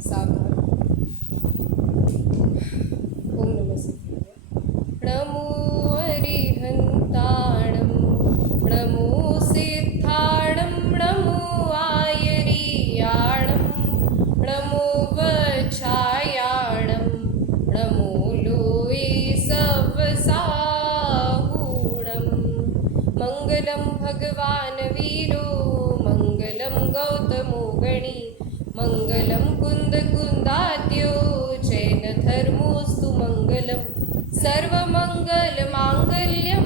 सावधान। ओम नमः शिवाय। नमो अरिहन्ताणं नमो सिद्धाणं नमो आयर्याणं नमो वच्छायाणं नमो लोये सवसाहूणं। मङ्गलं भगवान् वीरो मङ्गलं गौतमो गणी मङ्गलं कुन्दकुन्दाद्यो जैनधर्मोऽस्तु मङ्गलं। सर्वमङ्गलमाङ्गल्यं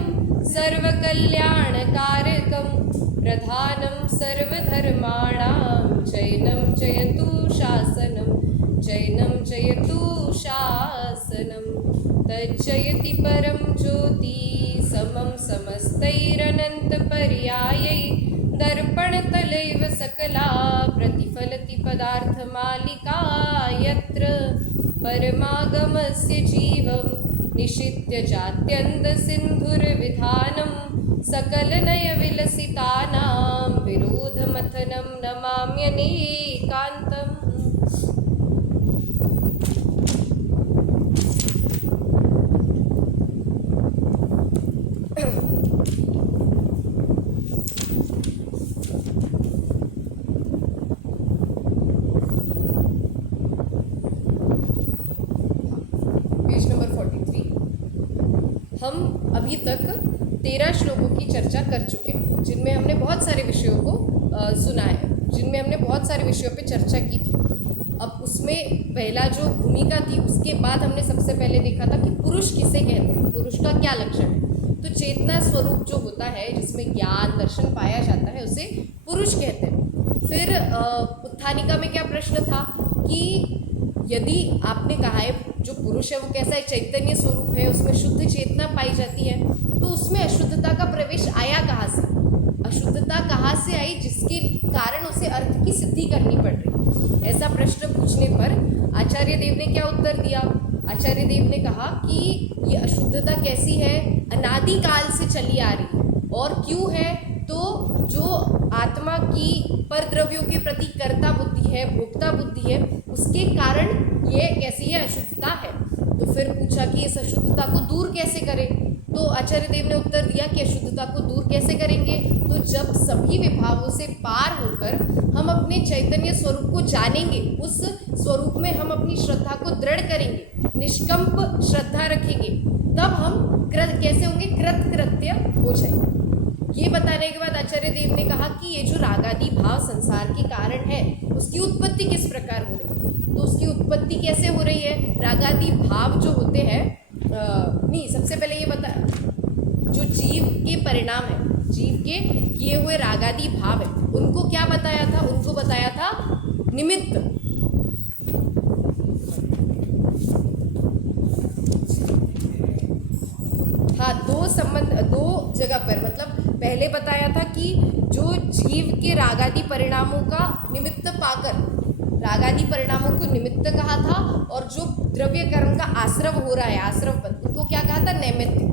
सर्वकल्याणकारकं प्रधानं सर्वधर्माणां जैनं जयतु शासनं जैनं जयतु शासनं। तज्जयति परं ज्योति समं समस्तैरनन्तपर्यायै दर्पणतलैव सकला प्रतिफलति पदार्थमालिका यत्र परमागमस्य जीवं निशित्य जात्यन्तसिन्धुर्विधानं सकलनयविलसितानां विरोधमथनं नमाम्यनेकान्तम्। Page number 43। हम अभी तक 13 श्लोकों की चर्चा कर चुके हैं, जिनमें हमने बहुत सारे विषयों को सुना है, जिनमें हमने बहुत सारे विषयों पे चर्चा की थी। अब उसमें पहला जो भूमिका थी, उसके बाद हमने सबसे पहले देखा था कि पुरुष किसे कहते हैं, पुरुष का क्या लक्षण है। तो चेतना स्वरूप जो होता है, जिसमें ज्ञान दर्शन पाया जाता है, उसे पुरुष कहते हैं। फिर उत्थानिका में क्या प्रश्न था कि यदि आपने कहा है जो पुरुष है वो कैसा है, चैतन्य स्वरूप है, उसमें शुद्ध चेतना पाई जाती है, तो उसमें अशुद्धता का प्रवेश आया कहाँ से, अशुद्धता कहाँ से आई जिसके कारण उसे अर्थ की सिद्धि करनी पड़ रही। ऐसा प्रश्न पूछने पर आचार्य देव ने क्या उत्तर दिया। आचार्य देव ने कहा कि ये अशुद्धता कैसी है, अनादिकाल से चली आ रही है। और क्यों है, तो जो आत्मा की परद्रव्यों के प्रति कर्ता बुद्धि है, भोक्ता बुद्धि है, उसके कारण ये कैसी है, अशुद्धता है। तो फिर पूछा कि इस अशुद्धता को दूर कैसे करें। तो आचार्य देव ने उत्तर दिया कि अशुद्धता को दूर कैसे करेंगे, तो जब सभी विभावों से पार होकर हम अपने चैतन्य स्वरूप को जानेंगे, उस स्वरूप में हम अपनी श्रद्धा को दृढ़ करेंगे, निष्कंप श्रद्धा रखेंगे, तब हम कैसे होंगे, कृतकृत्य हो जाएंगे। ये बताने के बाद आचार्य देव ने कहा कि ये जो रागादि भाव संसार के कारण है, उसकी उत्पत्ति किस प्रकार हो रही है। तो उसकी उत्पत्ति कैसे हो रही है, रागादि भाव जो होते हैं, नहीं सबसे पहले ये बता, जो जीव के परिणाम है, जीव के किए हुए रागादि भाव है, उनको क्या बताया था, उनको बताया था निमित्त। हाँ, दो जगह पर, मतलब पहले बताया था कि जो जीव के रागादि परिणामों का निमित्त पाकर, रागादि परिणामों को निमित्त कहा था, और जो द्रव्य कर्म का आश्रव हो रहा है, आश्रव पद, उनको क्या कहा था, नैमित्तिक।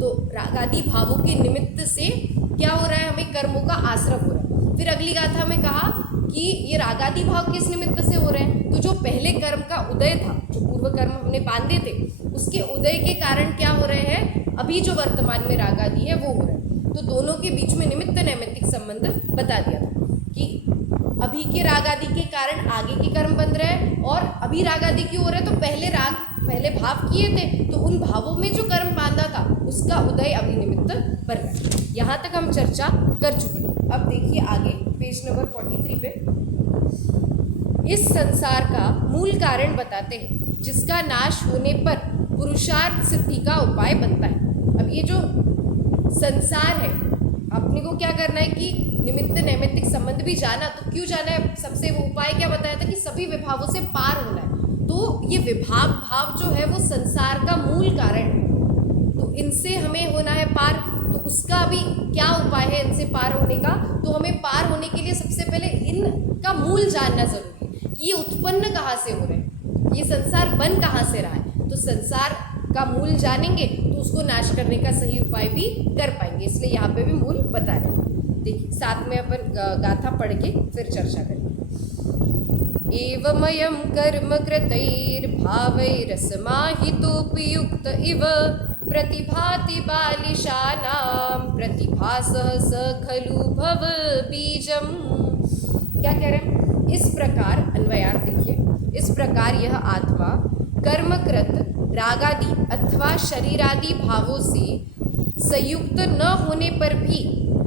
तो रागादि भावों के निमित्त से क्या हो रहा है, हमें कर्मों का आश्रव हो रहा है। फिर अगली गाथा में कहा कि ये रागादि भाव किस निमित्त से हो रहे हैं, तो जो पहले कर्म का उदय था, जो पूर्व कर्म हमने बांधे थे, उसके उदय के कारण क्या हो रहे हैं, अभी जो वर्तमान में रागादि है वो हो रहा है। तो दोनों के बीच में निमित्त नैमित्तिक संबंध बता दिया था कि अभी के रागादि के कारण आगे के कर्म बन रहे हैं, और अभी रागादि क्यों हो रहा है, तो पहले भाव किए थे, तो उन भावों में जो कर्म बांधा था उसका उदय अभी निमित्त बन रहा है। यहाँ तक हम चर्चा कर चुके हैं। अब देखिए आगे पेज नंबर 43 पे, इस संसार का मूल कारण बताते हैं, जिसका नाश होने पर पुरुषार्थ सिद्धि का उपाय बनता है। अब ये जो संसार है, अपने को क्या करना है कि निमित्त नैमित्तिक संबंध भी जाना, तो क्यों जाना है, सबसे वो उपाय क्या बताया था कि सभी विभावों से पार होना है। तो ये विभाव भाव जो है वो संसार का मूल कारण है, तो इनसे हमें होना है पार। तो उसका भी क्या उपाय है इनसे पार होने का, तो हमें पार होने के लिए सबसे पहले इनका मूल जानना जरूरी है कि ये उत्पन्न कहाँ से हो रहे हैं, ये संसार बन कहाँ से रहा है। तो संसार का मूल जानेंगे तो उसको नाश करने का सही उपाय भी कर पाएंगे, इसलिए यहाँ पे भी मूल बता रहे हैं। देखिए साथ में अपन गाथा पढ़ के फिर चर्चा करेंगे। एवमयं कर्म कृतैर्भावैरसमाहितोऽपि युक्त इव प्रतिभाति बालिशानां प्रतिभासः स खलु भव बीजम। क्या कह रहे हैं? इस प्रकार अन्वयार्थ देखिए, इस प्रकार यह आत्मा कर्मकृत रागादि अथवा शरीरादि भावों से संयुक्त न होने पर भी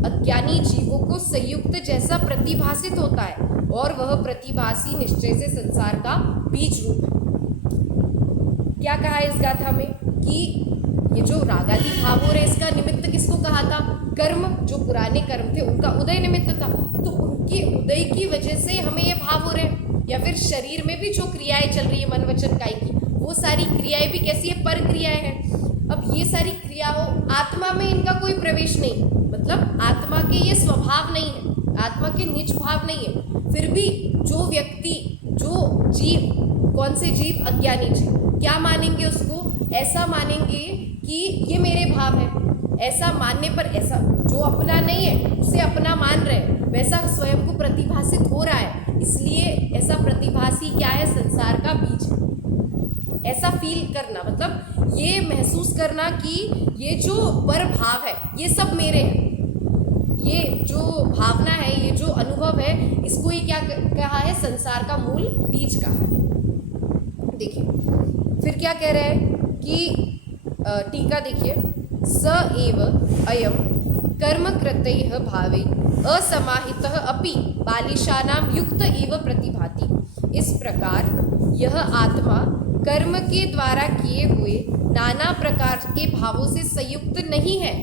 अज्ञानी जीवों को संयुक्त जैसा प्रतिभासित होता है और वह प्रतिभासी निश्चय से संसार का बीज रूप है। क्या कहा है इस गाथा में कि ये जो रागादि भाव हो रहे इसका निमित्त किसको कहा था? कर्म, जो पुराने कर्म थे उनका उदय निमित्त था। तो उनके उदय की वजह से हमें ये भाव हो रहे हैं। या फिर शरीर में भी जो क्रियाएं चल रही है मन वचन काई की, वो सारी क्रियाएं भी कैसी है? पर क्रियाएं हैं। अब ये सारी क्रियाओं, आत्मा में इनका कोई प्रवेश नहीं, मतलब आत्मा के ये स्वभाव नहीं है, आत्मा के निज भाव नहीं है। फिर भी जो व्यक्ति, जो जीव, कौन से जीव? अज्ञानी जीव, क्या मानेंगे उसको? ऐसा मानेंगे कि ये मेरे भाव है। ऐसा मानने पर, ऐसा जो अपना नहीं है उसे अपना मान रहे, वैसा स्वयं को प्रतिभासित हो रहा है, इसलिए ऐसा प्रतिभासी क्या है? संसार का बीज है। ऐसा फील करना, मतलब ये महसूस करना कि ये जो पर भाव है ये सब मेरे हैं, ये जो भावना है, ये जो अनुभव है, इसको ही क्या कहा है? संसार का मूल बीज कहा है। देखिए फिर क्या कह रहे हैं कि टीका देखिए, स एव अयम कर्मकृतैः भावे असमाहितः अपि बालिशानां युक्त एव प्रतिभाति। इस प्रकार यह आत्मा कर्म के द्वारा किए हुए नाना प्रकार के भावों से संयुक्त नहीं है,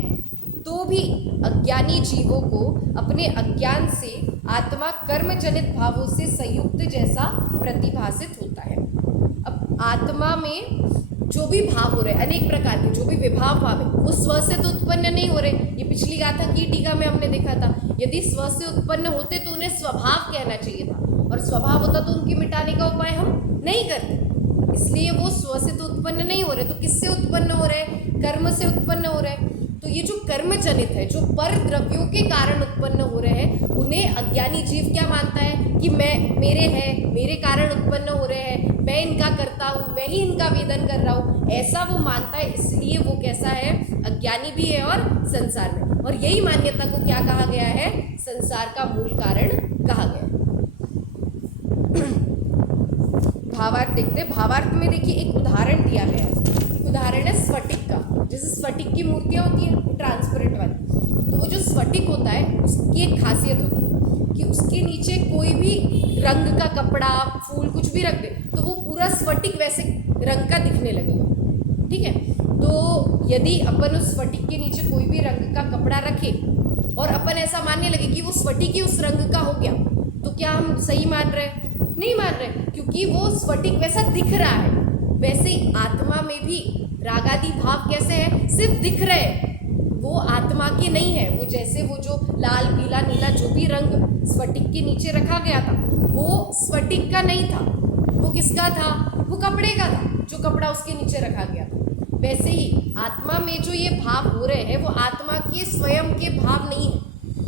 तो भी अज्ञानी जीवों को अपने अज्ञान से आत्मा कर्म जनित भावों से संयुक्त जैसा प्रतिभासित होता है। अब आत्मा में जो भी भाव हो रहे, अनेक प्रकार के जो भी विभाव भाव है, वो स्व से तो उत्पन्न नहीं हो रहे। ये पिछली गाथा की टीका में हमने देखा था, यदि स्व से उत्पन्न होते तो उन्हें स्वभाव कहना चाहिए था, और स्वभाव होता तो उनकी मिटाने का उपाय हम नहीं करते, इसलिए वो स्व से तो उत्पन्न नहीं हो रहे। तो किससे उत्पन्न हो रहे? कर्म से उत्पन्न हो रहे। तो ये जो कर्म जनित है, जो पर द्रव्यों के कारण उत्पन्न हो रहे हैं, उन्हें अज्ञानी जीव क्या मानता है कि मैं, मेरे हैं, मेरे कारण उत्पन्न हो रहे हैं, मैं इनका करता हूँ, मैं ही इनका वेदन कर रहा हूँ, ऐसा वो मानता है। इसलिए वो कैसा है? अज्ञानी भी है और संसार में। और यही मान्यता को क्या कहा गया है? संसार का मूल कारण कहा गया। भावार्थ देखते हैं। भावार्थ में देखिए एक उदाहरण दिया गया है। एक उदाहरण है स्फटिक का। जैसे स्फटिक की मूर्तियाँ होती हैं ट्रांसपेरेंट वाली, तो वो जो स्फटिक होता है उसकी एक खासियत होती है कि उसके नीचे कोई भी रंग का कपड़ा, फूल, कुछ भी रख दे तो वो पूरा स्फटिक वैसे रंग का दिखने लगेगा। ठीक है, तो यदि अपन उस स्फटिक के नीचे कोई भी रंग का कपड़ा रखे और अपन ऐसा मानने लगे कि वो स्फटिक ही उस रंग का हो गया, तो क्या हम सही मान रहे हैं? नहीं मान रहे, क्योंकि वो स्फटिक वैसा दिख रहा है। वैसे ही आत्मा में भी रागादि भाव कैसे है? सिर्फ दिख रहे हैं, वो आत्मा के नहीं है। वो जैसे वो जो लाल, पीला, नीला जो भी रंग स्फटिक के नीचे रखा गया था, वो स्फटिक का नहीं था, वो किसका था? वो कपड़े का था, जो कपड़ा उसके नीचे रखा गया था। वैसे ही आत्मा में जो ये भाव हो रहे हैं, वो आत्मा के स्वयं के भाव नहीं है।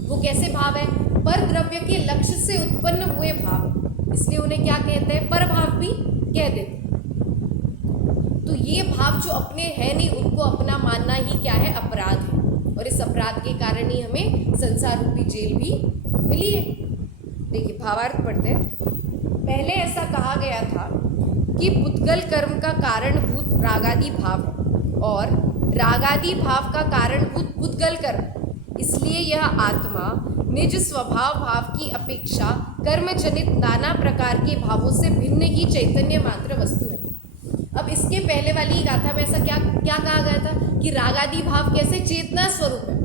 वो कैसे भाव है? पर द्रव्य के लक्ष्य से उत्पन्न हुए भाव, इसलिए उन्हें क्या कहते हैं? पर भाव भी कह देते हैं। तो ये भाव जो अपने हैं नहीं, उनको अपना मानना ही क्या है? अपराध है। और इस अपराध के कारण ही हमें संसार रूपी जेल भी मिली है। देखिए भावार्थ पढ़ते हैं। पहले ऐसा कहा गया था कि पुद्गल कर्म का कारणभूत रागादि भाव है और रागादि भाव का कारणभूत पुद्गल कर्म, इसलिए यह आत्मा निज स्वभाव भाव की अपेक्षा कर्मजनित नाना प्रकार के भावों से भिन्न ही चैतन्य मात्र वस्तु है। अब इसके पहले वाली गाथा में ऐसा क्या कहा गया था कि रागादि भाव कैसे? चेतना स्वरूप है।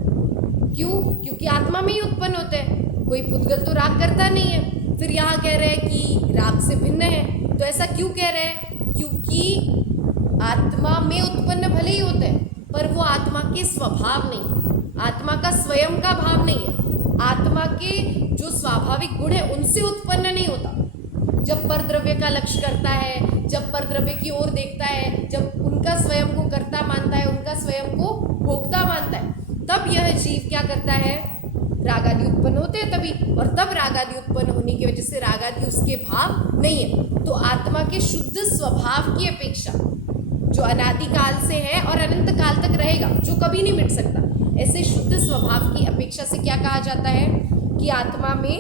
क्यों? क्योंकि आत्मा में ही उत्पन्न होते हैं, कोई पुद्गल तो राग करता नहीं है। फिर यहाँ कह रहे हैं कि राग से भिन्न है, तो ऐसा क्यों कह रहे हैं? क्योंकि आत्मा में उत्पन्न भले ही होते हैं, पर वो आत्मा के स्वभाव नहीं, आत्मा का स्वयं का भाव नहीं है। आत्मा के जो स्वाभाविक गुण है उनसे उत्पन्न नहीं होता। जब पर द्रव्य का लक्ष्य करता है, जब पर द्रव्य की ओर देखता है, जब उनका स्वयं को कर्ता मानता है, उनका स्वयं को भोक्ता मानता है, तब यह जीव क्या करता है? राग आदि उत्पन्न होते हैं तभी, और तब राग आदि उत्पन्न होने की वजह से राग आदि उसके भाव नहीं है। तो आत्मा के शुद्ध स्वभाव की अपेक्षा, जो अनादिकाल से है और अनंत काल तक रहेगा, जो कभी नहीं मिट सकता, ऐसे शुद्ध स्वभाव की अपेक्षा से क्या कहा जाता है कि आत्मा में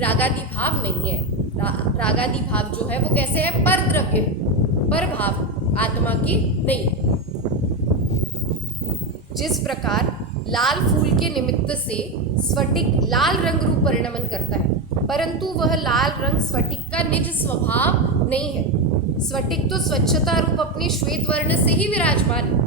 रागादि भाव नहीं है। रागादि भाव जो है वो कैसे है, पर द्रव्य है, पर भाव आत्मा के नहीं है। जिस प्रकार लाल फूल के निमित्त से स्फटिक लाल रंग रूप परिणमन करता है, परंतु वह लाल रंग स्फटिक का निज स्वभाव नहीं है। स्फटिक तो स्वच्छता रूप अपने श्वेत वर्ण से ही विराजमान है।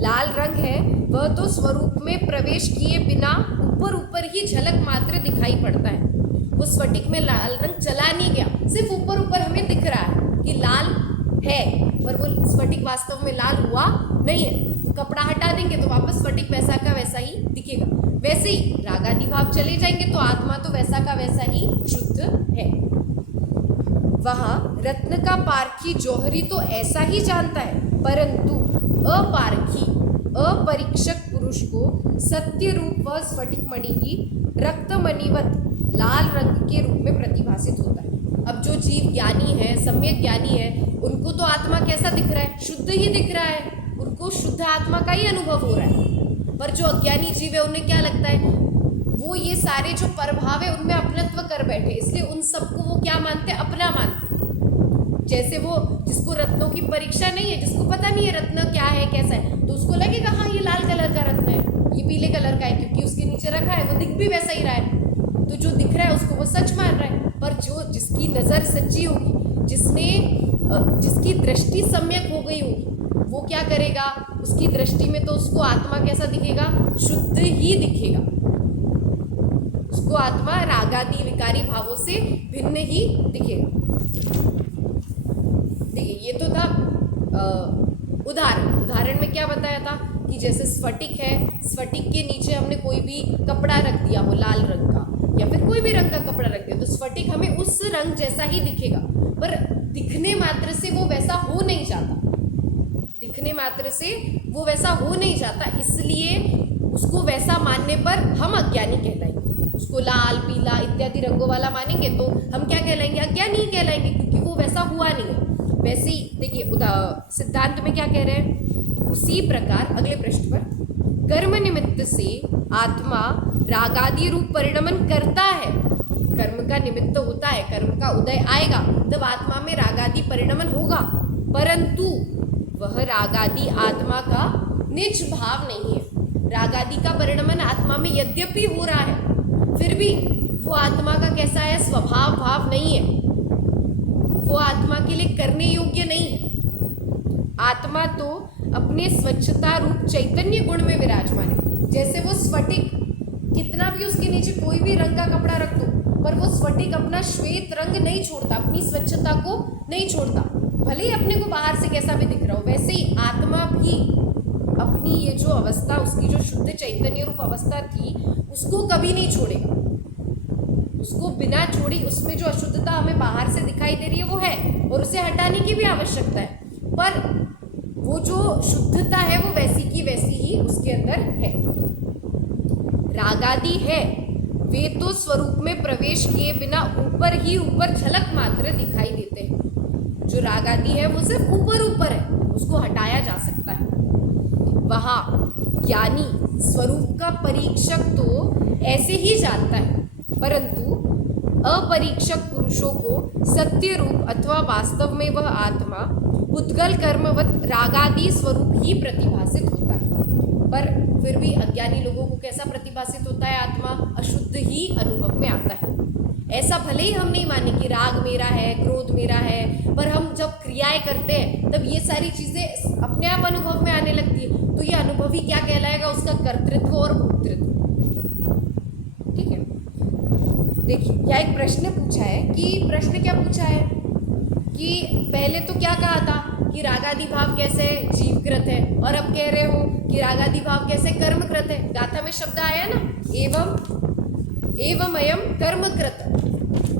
लाल रंग है वह तो स्वरूप में प्रवेश किए बिना ऊपर ऊपर ही झलक मात्र दिखाई पड़ता है। वो स्फटिक में लाल रंग चला नहीं गया, सिर्फ ऊपर ऊपर हमें दिख रहा है कि लाल है, पर वो स्फटिक वास्तव में लाल हुआ नहीं है। तो कपड़ा हटा देंगे तो वापस स्फटिक वैसा का वैसा ही दिखेगा। वैसे ही रागादि भाव चले जाएंगे तो आत्मा तो वैसा का वैसा ही शुद्ध है। वहाँ रत्न का पारखी जौहरी तो ऐसा ही जानता है, परंतु अपारखी अपरीक्षक पुरुष को सत्य रूप व स्फटिक मणि की रक्तमणिवत लाल रंग के रूप में प्रतिभासित होता है। अब जो जीव ज्ञानी है, सम्यक ज्ञानी है, उनको तो आत्मा कैसा दिख रहा है, शुद्ध ही दिख रहा है, उनको शुद्ध आत्मा का ही अनुभव हो रहा है। पर जो अज्ञानी जीव है उन्हें क्या लगता है, वो ये सारे जो परभाव है उनमें अपनत्व कर बैठे, इसलिए उन सबको वो क्या मानते हैं, अपना मानते। जैसे वो जिसको रत्नों की परीक्षा नहीं है, जिसको पता नहीं है रत्न क्या है कैसा है, तो उसको लगेगा हाँ ये लाल कलर का रत्न है, ये पीले कलर का है, क्योंकि उसके नीचे रखा है, वो दिख भी वैसा ही रहा है, तो जो दिख रहा है उसको वो सच मान रहा है। पर जो जिसकी नज़र सच्ची होगी, जिसकी दृष्टि सम्यक हो गई होगी, वो क्या करेगा, उसकी दृष्टि में तो उसको आत्मा कैसा दिखेगा, शुद्ध ही दिखेगा। उसको आत्मा रागादि विकारी भावों से भिन्न ही दिखेगा। देखिए ये तो था उदाहरण में क्या बताया था कि जैसे स्फटिक है, स्फटिक के नीचे हमने कोई भी कपड़ा रख दिया हो लाल रंग का, या फिर कोई भी रंग का कपड़ा रख दिया, तो स्फटिक हमें उस रंग जैसा ही दिखेगा, पर दिखने मात्र से वो वैसा हो नहीं जाता, दिखने मात्र से वो वैसा हो नहीं जाता। इसलिए उसको वैसा मानने पर हम अज्ञानी कहलाएंगे। उसको लाल पीला इत्यादि रंगों वाला मानेंगे तो हम क्या कहलाएंगे, अज्ञानी कहलाएंगे, क्योंकि वो वैसा हुआ नहीं है। वैसे ही देखिए सिद्धांत में क्या कह रहे हैं, उसी प्रकार अगले पृष्ठ पर, कर्म निमित्त से आत्मा रागादि रूप परिणमन करता है। कर्म का निमित्त होता है, कर्म का उदय आएगा तब आत्मा में रागादि परिणमन होगा, परंतु वह रागादि आत्मा का निज भाव नहीं है। रागादि का परिणमन आत्मा में यद्यपि हो रहा है, फिर भी वो आत्मा का कैसा है, स्वभाव भाव नहीं है, वो आत्मा के लिए करने योग्य नहीं है। आत्मा तो अपने स्वच्छता रूप चैतन्य गुण में विराजमान है। जैसे वो स्फटिक, कितना भी उसके नीचे कोई भी रंग का कपड़ा रख दो, पर वो स्फटिक अपना श्वेत रंग नहीं छोड़ता, अपनी स्वच्छता को नहीं छोड़ता, भले ही अपने को बाहर से कैसा भी दिख रहा हो। वैसे ही आत्मा भी अपनी ये जो अवस्था, उसकी जो शुद्ध चैतन्य रूप अवस्था थी, उसको कभी नहीं छोड़ेगा। उसको बिना छोड़ी, उसमें जो अशुद्धता हमें बाहर से दिखाई दे रही है वो है, और उसे हटाने की भी आवश्यकता है, पर वो जो शुद्धता है वो वैसी की वैसी ही उसके अंदर है। रागादि है वे तो स्वरूप में प्रवेश किए बिना ऊपर ही ऊपर झलक मात्र दिखाई देते हैं। जो रागादि है वो सिर्फ ऊपर ऊपर है, उसको हटाया जा सकता है। वहाँ ज्ञानी स्वरूप का परीक्षक तो ऐसे ही जानता है, परंतु अपरीक्षक पुरुषों को सत्य रूप अथवा वास्तव में वह आत्मा पुद्गल कर्मवत रागादि स्वरूप ही प्रतिभासित होता है। पर फिर भी अज्ञानी लोगों को कैसा प्रतिभासित होता है, आत्मा अशुद्ध ही अनुभव में आता है। ऐसा भले ही हम नहीं माने कि राग मेरा है, क्रोध मेरा है, पर हम जब क्रियाएं करते हैं तब ये सारी चीज़ें अपने आप अनुभव में आने लगती है, तो ये अनुभव ही क्या कहलाएगा, उसका कर्तृत्व और भोक्तृत्व। ठीक है, देखिए यहाँ एक प्रश्न पूछा है कि प्रश्न क्या पूछा है कि पहले तो क्या कहा था कि रागादि भाव कैसे जीवकृत है, और अब कह रहे हो कि रागादि भाव कैसे कर्मकृत है। गाथा में शब्द आया ना, एवं अयम कर्मकृत,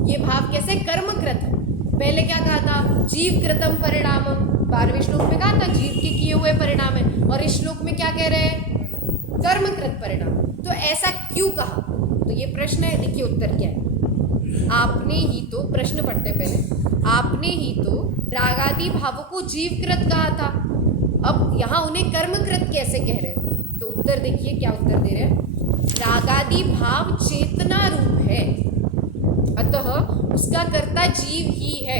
ये भाव कैसे कर्मकृत है। पहले क्या कहा था, जीवकृतम परिणामम, 12वें श्लोक में कहा था जीव के किए हुए परिणाम है, और इस श्लोक में क्या कह रहे हैं, कर्मकृत परिणाम। तो ऐसा क्यों कहा, तो ये प्रश्न है, देखिए उत्तर क्या है। आपने ही तो, प्रश्न पढ़ते हैं पहले, आपने ही तो रागादि भावों को जीवकृत कहा था, अब यहाँ उन्हें कर्मकृत कैसे कह रहे हैं? तो उत्तर देखिए क्या उत्तर दे रहे हैं। रागादि भाव चेतना रूप है, अतः उसका कर्ता जीव ही है।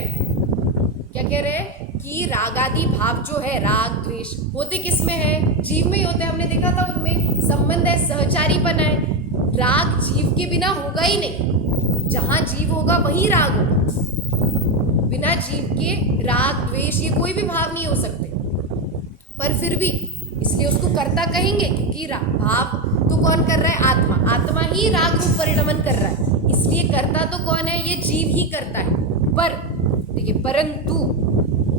क्या कह रहे हैं कि रागादि भाव जो है, राग द्वेष, होते किस में है? जीव में ही होते हैं। हमने देखा था उनमें संबंध है, सहचारी बना है। राग जीव के बिना होगा ही नहीं, जहाँ जीव होगा वही राग होगा। बिना जीव के राग द्वेष ये कोई भी भाव नहीं हो सकते। पर फिर भी इसलिए उसको कर्ता कहेंगे, क्योंकि भाव तो कौन कर रहा है? आत्मा। आत्मा ही राग रूप परिणमन कर रहा है, इसलिए कर्ता तो कौन है? ये जीव ही करता है। पर देखिए, परंतु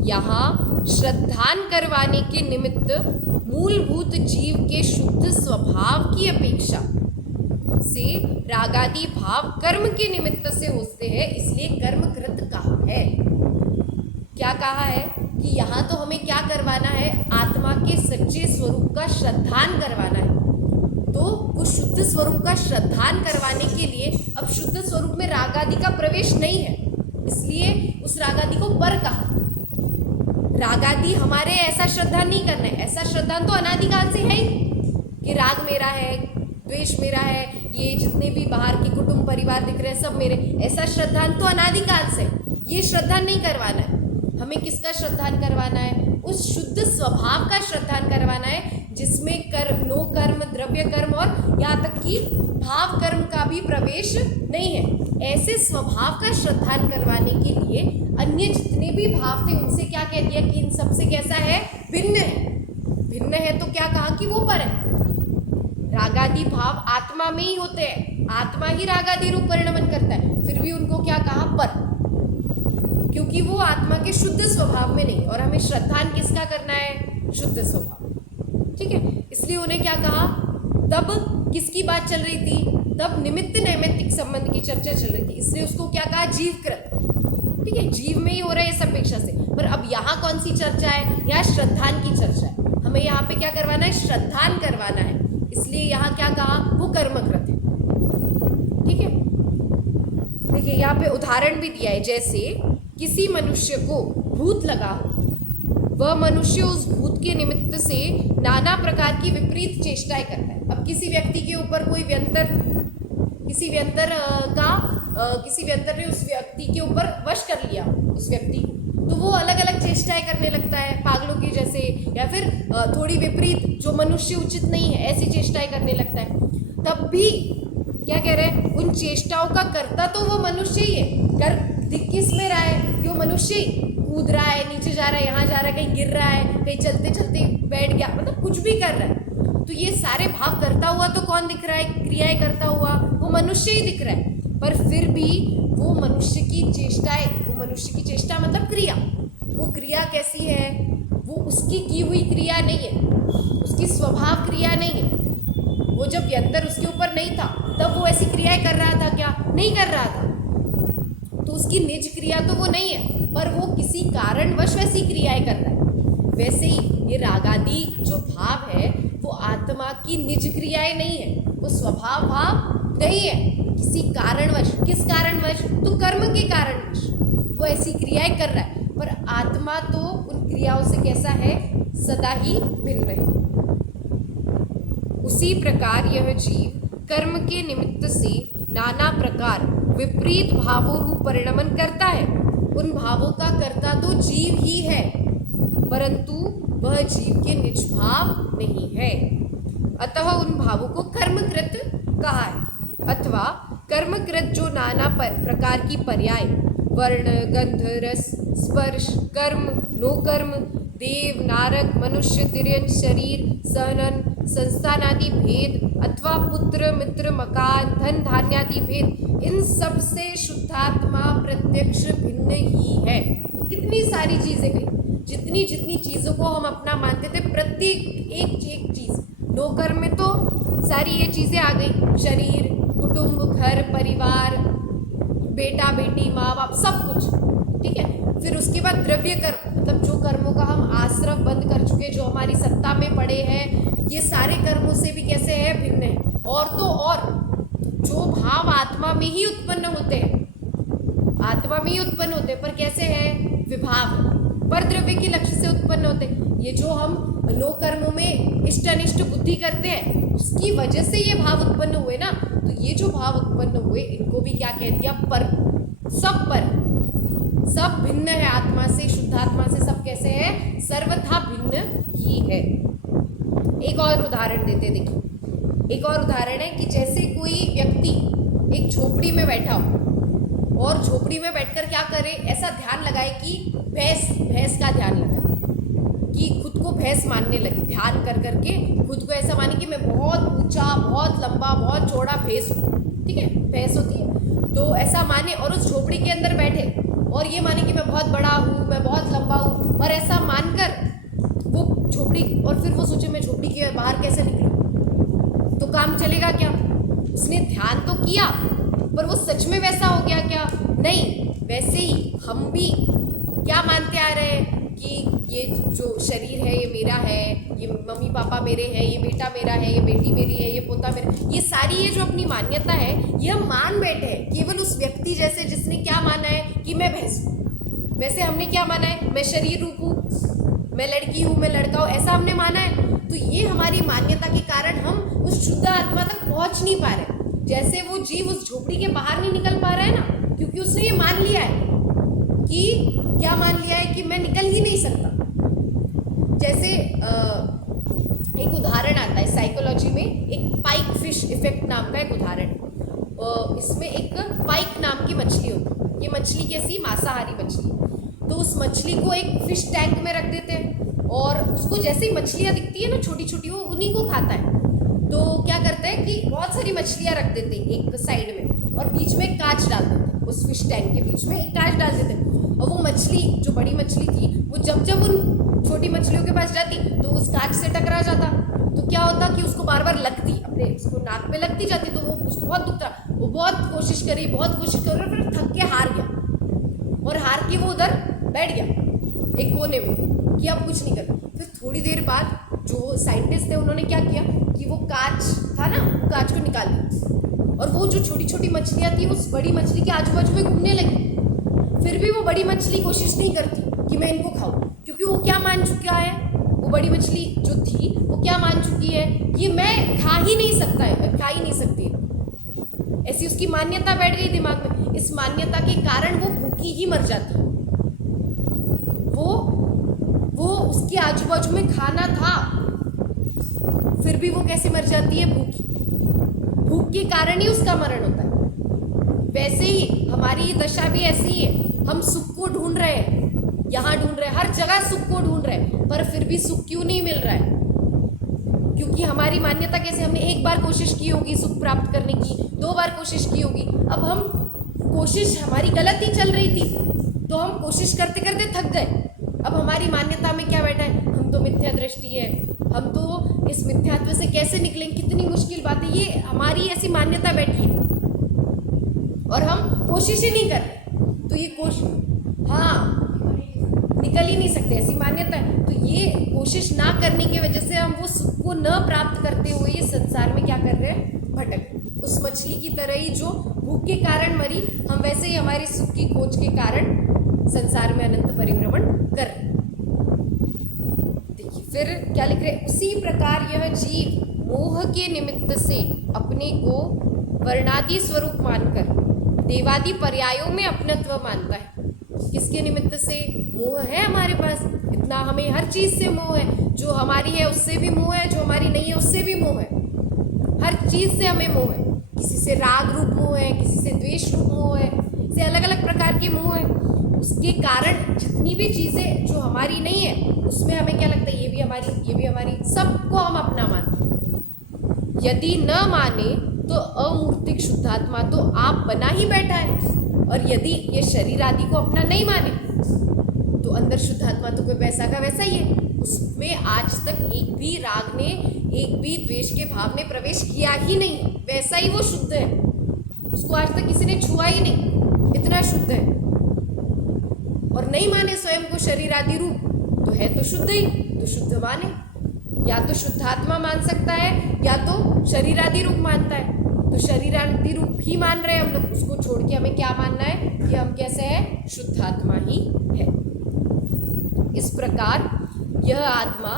यहाँ श्रद्धान करवाने के निमित्त मूलभूत जीव के शुद्ध स्वभाव की अपेक्षा से रागादि भाव कर्म के निमित्त से होते हैं, इसलिए कर्मकृत कहा है। क्या कहा है कि यहाँ तो हमें क्या करवाना है? आत्मा के सच्चे स्वरूप का श्रद्धान करवाना है। तो उस शुद्ध स्वरूप का श्रद्धान करवाने के लिए अब शुद्ध स्वरूप में रागादि का प्रवेश नहीं है, इसलिए उस रागादि को पर कहा। रागादि हमारे ऐसा श्रद्धान नहीं करना है, ऐसा श्रद्धान तो अनादिकाल से है ही कि राग मेरा है, द्वेष मेरा है, ये जितने भी बाहर के कुटुंब परिवार दिख रहे हैं सब मेरे, ऐसा श्रद्धान तो अनादिकाल से। ये श्रद्धान नहीं करवाना है, हमें किसका श्रद्धान करवाना है? उस शुद्ध स्वभाव का श्रद्धान करवाना है, जिसमें कर्म, नो कर्म, द्रव्य कर्म और यहाँ तक कि भाव कर्म का भी प्रवेश नहीं है। ऐसे स्वभाव का श्रद्धान करवाने के लिए अन्य जितने भी भाव थे उनसे क्या कह दिया कि इन सबसे कैसा है? भिन्न है। भिन्न है तो क्या कहा कि वो पर है। रागादि भाव आत्मा में ही होते हैं, आत्मा ही रागादि रूप परिणमन करता है, फिर भी उनको क्या कहा? पर, क्योंकि वो आत्मा के शुद्ध स्वभाव में नहीं, और हमें श्रद्धान किसका करना है? शुद्ध स्वभाव। ठीक है, इसलिए उन्हें क्या कहा? तब किसकी बात चल रही थी? तब निमित्त नैमित्तिक संबंध की चर्चा चल रही थी, इसलिए उसको क्या कहा? जीवकृत। ठीक है, जीव में ही हो रहा है इस अपेक्षा से। पर अब यहाँ कौन सी चर्चा है? यहाँ श्रद्धान की चर्चा है। हमें यहाँ पे क्या करवाना है? श्रद्धान करवाना है, इसलिए यहाँ क्या कहा? वो कर्मकृत है। ठीक है, देखिए यहाँ पे उदाहरण भी दिया है, जैसे किसी मनुष्य को भूत लगा हो, वह मनुष्य उस भूत के निमित्त से नाना प्रकार की विपरीत चेष्टाएं करता है। अब किसी व्यक्ति के ऊपर कोई किसी व्यंतर ने उस व्यक्ति के ऊपर वश कर लिया उस व्यक्ति को, तो वो अलग अलग चेष्टाएं करने लगता है, पागलों की जैसे, या फिर थोड़ी विपरीत, जो मनुष्य उचित नहीं है, ऐसी चेष्टाएं करने लगता है। तब भी क्या कह रहे हैं? उन चेष्टाओं का कर्ता तो वो मनुष्य ही है। कर दिख किस में रहा है? कि वो मनुष्य ही कूद रहा है, नीचे जा रहा है, यहाँ जा रहा है, कहीं गिर रहा है, कहीं चलते चलते बैठ गया, मतलब कुछ भी कर रहा है। तो ये सारे भाव करता हुआ तो कौन दिख रहा है? क्रियाएं करता हुआ वो मनुष्य ही दिख रहा है। पर फिर भी वो मनुष्य की चेष्टाएं, वो मनुष्य की चेष्टा मतलब क्रिया, वो क्रिया कैसी है? वो उसकी की हुई क्रिया नहीं है, उसकी स्वभाव क्रिया नहीं है। वो जब व्यंतर उसके ऊपर नहीं था तब वो ऐसी क्रियाएं कर रहा था क्या? नहीं कर रहा था, तो उसकी निज क्रिया तो वो नहीं है, पर वो किसी कारणवश वैसी क्रियाएं कर रहा है। वैसे ही ये रागादि जो भाव है वो आत्मा की निज क्रियाएं नहीं है, वो स्वभाव भाव नहीं है, किसी कारणवश। किस कारणवश? तो कर्म के कारणवश वो ऐसी क्रियाएं कर रहा है, पर आत्मा तो उन क्रियाओं से कैसा है? सदा ही भिन्न है। उसी प्रकार यह जीव कर्म के निमित्त से नाना प्रकार विपरीत भावों रूप परिणमन करता है। उन भावों का कर्ता तो जीव ही है, परंतु वह जीव के निज भाव नहीं है, अतः उन भावों को कर्मकृत कहा है। अथवा कर्मकृत जो नाना प्रकार की पर्याय, वर्ण, गंध, रस, स्पर्श, कर्म, नो कर्म, देव, नारक, मनुष्य, तिर्यन, शरीर, सहनन, संस्थान आदि भेद, अथवा पुत्र, मित्र, मकान, धन, धान्यादि भेद, इन सब से शुद्धात्मा प्रत्यक्ष भिन्न ही है। कितनी सारी चीजें गई, जितनी जितनी चीजों को हम अपना मानते थे, प्रत्येक एक चीज, नो कर्म में तो सारी ये चीजें आ गई, शरीर, कुटुंब, घर, परिवार, बेटा बेटी, माँ बाप, सब कुछ। ठीक है, फिर उसके बाद द्रव्य कर्म, मतलब जो कर्मों का हम आश्रव बंद कर चुके, जो हमारी सत्ता में पड़े हैं, ये सारे कर्मों से भी कैसे है? भिन्न है। और तो और जो आत्मा में ही उत्पन्न होते हैं, आत्मा में ही उत्पन्न होते हैं, पर कैसे है? विभाव, पर द्रव्य के लक्ष्य से उत्पन्न होते हैं। ये जो हम 9 कर्मों में इष्ट अनिष्ट बुद्धि करते हैं, उसकी वजह से ये भाव उत्पन्न हुए ना। तो ये जो भाव उत्पन्न हुए, इनको भी क्या कह दिया? पर। सब भिन्न है आत्मा से, शुद्धात्मा से सब कैसे है? सर्वथा भिन्न ही है। एक और उदाहरण देते, देखिए एक और उदाहरण है कि जैसे कोई व्यक्ति एक झोपड़ी में बैठा हो और झोपड़ी में बैठकर क्या करे? ऐसा ध्यान लगाए कि भैंस का ध्यान लगाए, कि खुद को भैंस मानने लगे, ध्यान कर करके खुद को ऐसा माने कि मैं बहुत ऊंचा, बहुत लंबा, बहुत चौड़ा भैंस हूँ। ठीक है, भैंस होती है, तो ऐसा माने और उस झोपड़ी के अंदर बैठे और ये माने कि मैं बहुत बड़ा हूँ, मैं बहुत लंबा हूँ, और ऐसा मानकर वो झोपड़ी, और फिर वो सोचे मैं झोपड़ी के बाहर कैसे निकलूँ, तो काम चलेगा क्या? उसने ध्यान तो किया, पर वो सच में वैसा हो गया क्या? नहीं। वैसे ही हम भी क्या मानते आ रहे हैं कि ये जो शरीर है ये मेरा है, ये मम्मी पापा मेरे हैं, ये बेटा मेरा है, ये बेटी मेरी है, ये पोता मेरा, ये सारी ये जो अपनी मान्यता है ये हम मान बैठे हैं केवल उस व्यक्ति जैसे जिसने क्या माना है कि मैं भैंस हूँ। वैसे हमने क्या माना है? मैं शरीर रूप हूँ, मैं लड़की हूँ, मैं लड़का हूँ, ऐसा हमने माना है। तो ये हमारी मान्यता के कारण हम उस शुद्ध आत्मा तक पहुँच नहीं पा रहे। जैसे वो जीव उस झोपड़ी के बाहर नहीं निकल पा रहा है ना, क्योंकि उसने ये मान लिया है कि क्या मान लिया है कि मैं निकल ही नहीं सकता। जैसे एक उदाहरण आता है साइकोलॉजी में, एक पाइक फिश इफेक्ट नाम का एक उदाहरण है। इसमें एक पाइक नाम की मछली होती है। ये मछली कैसी? मांसाहारी मछली। तो उस मछली को एक फिश टैंक में रख देते हैं और उसको जैसे ही मछलियाँ दिखती है ना छोटी छोटी, वो उन्हीं को खाता है। तो क्या करते हैं कि बहुत सारी मछलियाँ रख देते हैं एक साइड में और बीच में कांच डाल देते हैं। उस फिश टैंक के बीच में एक कांच डाल देते हैं और वो मछली जो बड़ी मछली थी वो जब जब उन छोटी मछलियों के पास जाती तो उस कांच से टकरा जाता। तो क्या होता कि उसको बार बार लगती, अपने उसको नाक पे लगती जाती, तो वो उसको बहुत दुखता। वो बहुत कोशिश करी, फिर थक के हार गया और हार के वो उधर बैठ गया एक कोने में कि अब कुछ नहीं करना। फिर थोड़ी देर बाद जो साइंटिस्ट थे उन्होंने क्या किया कि वो कांच था ना, वो कांच को निकाल दिया और वो जो छोटी छोटी मछलियाँ थी उस बड़ी मछली के आजू बाजू में घूमने लगी। फिर भी वो बड़ी मछली कोशिश नहीं करती कि मैं इनको खाऊं, क्योंकि वो क्या मान चुका है, वो बड़ी मछली जो थी वो क्या मान चुकी है कि मैं खा ही नहीं सकता है, खा ही नहीं सकती। ऐसी उसकी मान्यता बैठ गई दिमाग में। इस मान्यता के कारण वो भूखी ही मर जाती है। वो उसके आजू बाजू में खाना था फिर भी वो कैसे मर जाती है? भूखी। भूख के कारण ही उसका मरण होता है। वैसे ही हमारी ये दशा भी ऐसी ही है। हम सुख को ढूंढ रहे हैं, यहाँ ढूंढ रहे हैं, हर जगह सुख को ढूंढ रहे हैं, पर फिर भी सुख क्यों नहीं मिल रहा है? क्योंकि हमारी मान्यता कैसे, हमने एक बार कोशिश की होगी सुख प्राप्त करने की, 2 बार कोशिश की होगी, अब हम कोशिश हमारी गलत ही चल रही थी तो हम कोशिश करते करते थक गए। अब हमारी मान्यता में क्या बैठा है? हम तो मिथ्या दृष्टि है, हम तो इस मिथ्यात्व से कैसे निकलेंगे, कितनी मुश्किल बात है। ये हमारी ऐसी मान्यता बैठी है और हम कोशिश ही नहीं कर रहे। तो ये निकल ही नहीं सकते, ऐसी मान्यता है। तो ये कोशिश ना करने की वजह से हम वो सुख को न प्राप्त करते हुए ये संसार में क्या कर रहे हैं? भटक। उस मछली की तरह ही जो भूख के कारण मरी, हम वैसे ही हमारी सुख की खोज के कारण संसार में अनंत परिभ्रमण कर रहे हैं। देखिए फिर क्या लिख रहे? उसी प्रकार यह जीव मोह के निमित्त से अपने को वर्णादि स्वरूप मानकर देवादि पर्यायों में अपनत्व मानता है। किसके निमित्त से? मोह है हमारे पास, इतना हमें हर चीज से मोह है। जो हमारी है उससे भी मोह है, जो हमारी नहीं है उससे भी मोह है। हर चीज से हमें मोह है। किसी से राग रूप मोह है, किसी से द्वेष रूप मोह है, से अलग अलग प्रकार के मोह है। उसके कारण जितनी भी चीजें जो हमारी नहीं है उसमें हमें क्या लगता है? ये भी हमारी, सबको हम अपना मानते हैं। यदि न माने तो अमूर्तिक शुद्धात्मा तो आप बना ही बैठा है, और यदि ये शरीर आदि को अपना नहीं माने तो अंदर शुद्धात्मा तो कोई वैसा का वैसा ही है। उसमें आज तक एक भी राग ने, एक भी द्वेष के भाव ने प्रवेश किया ही नहीं, वैसा ही वो शुद्ध है। उसको आज तक किसी ने छुआ ही नहीं, इतना शुद्ध है। और नहीं माने स्वयं को शरीर आदि रूप तो है तो शुद्ध ही, तो शुद्ध माने। या तो शुद्धात्मा मान सकता है या तो शरीर आदि रूप मानता है। तो शरीरादि रूप ही मान रहे हैं हम लोग, उसको छोड़ के हमें क्या मानना है कि हम कैसे हैं, शुद्धात्मा ही है। इस प्रकार यह आत्मा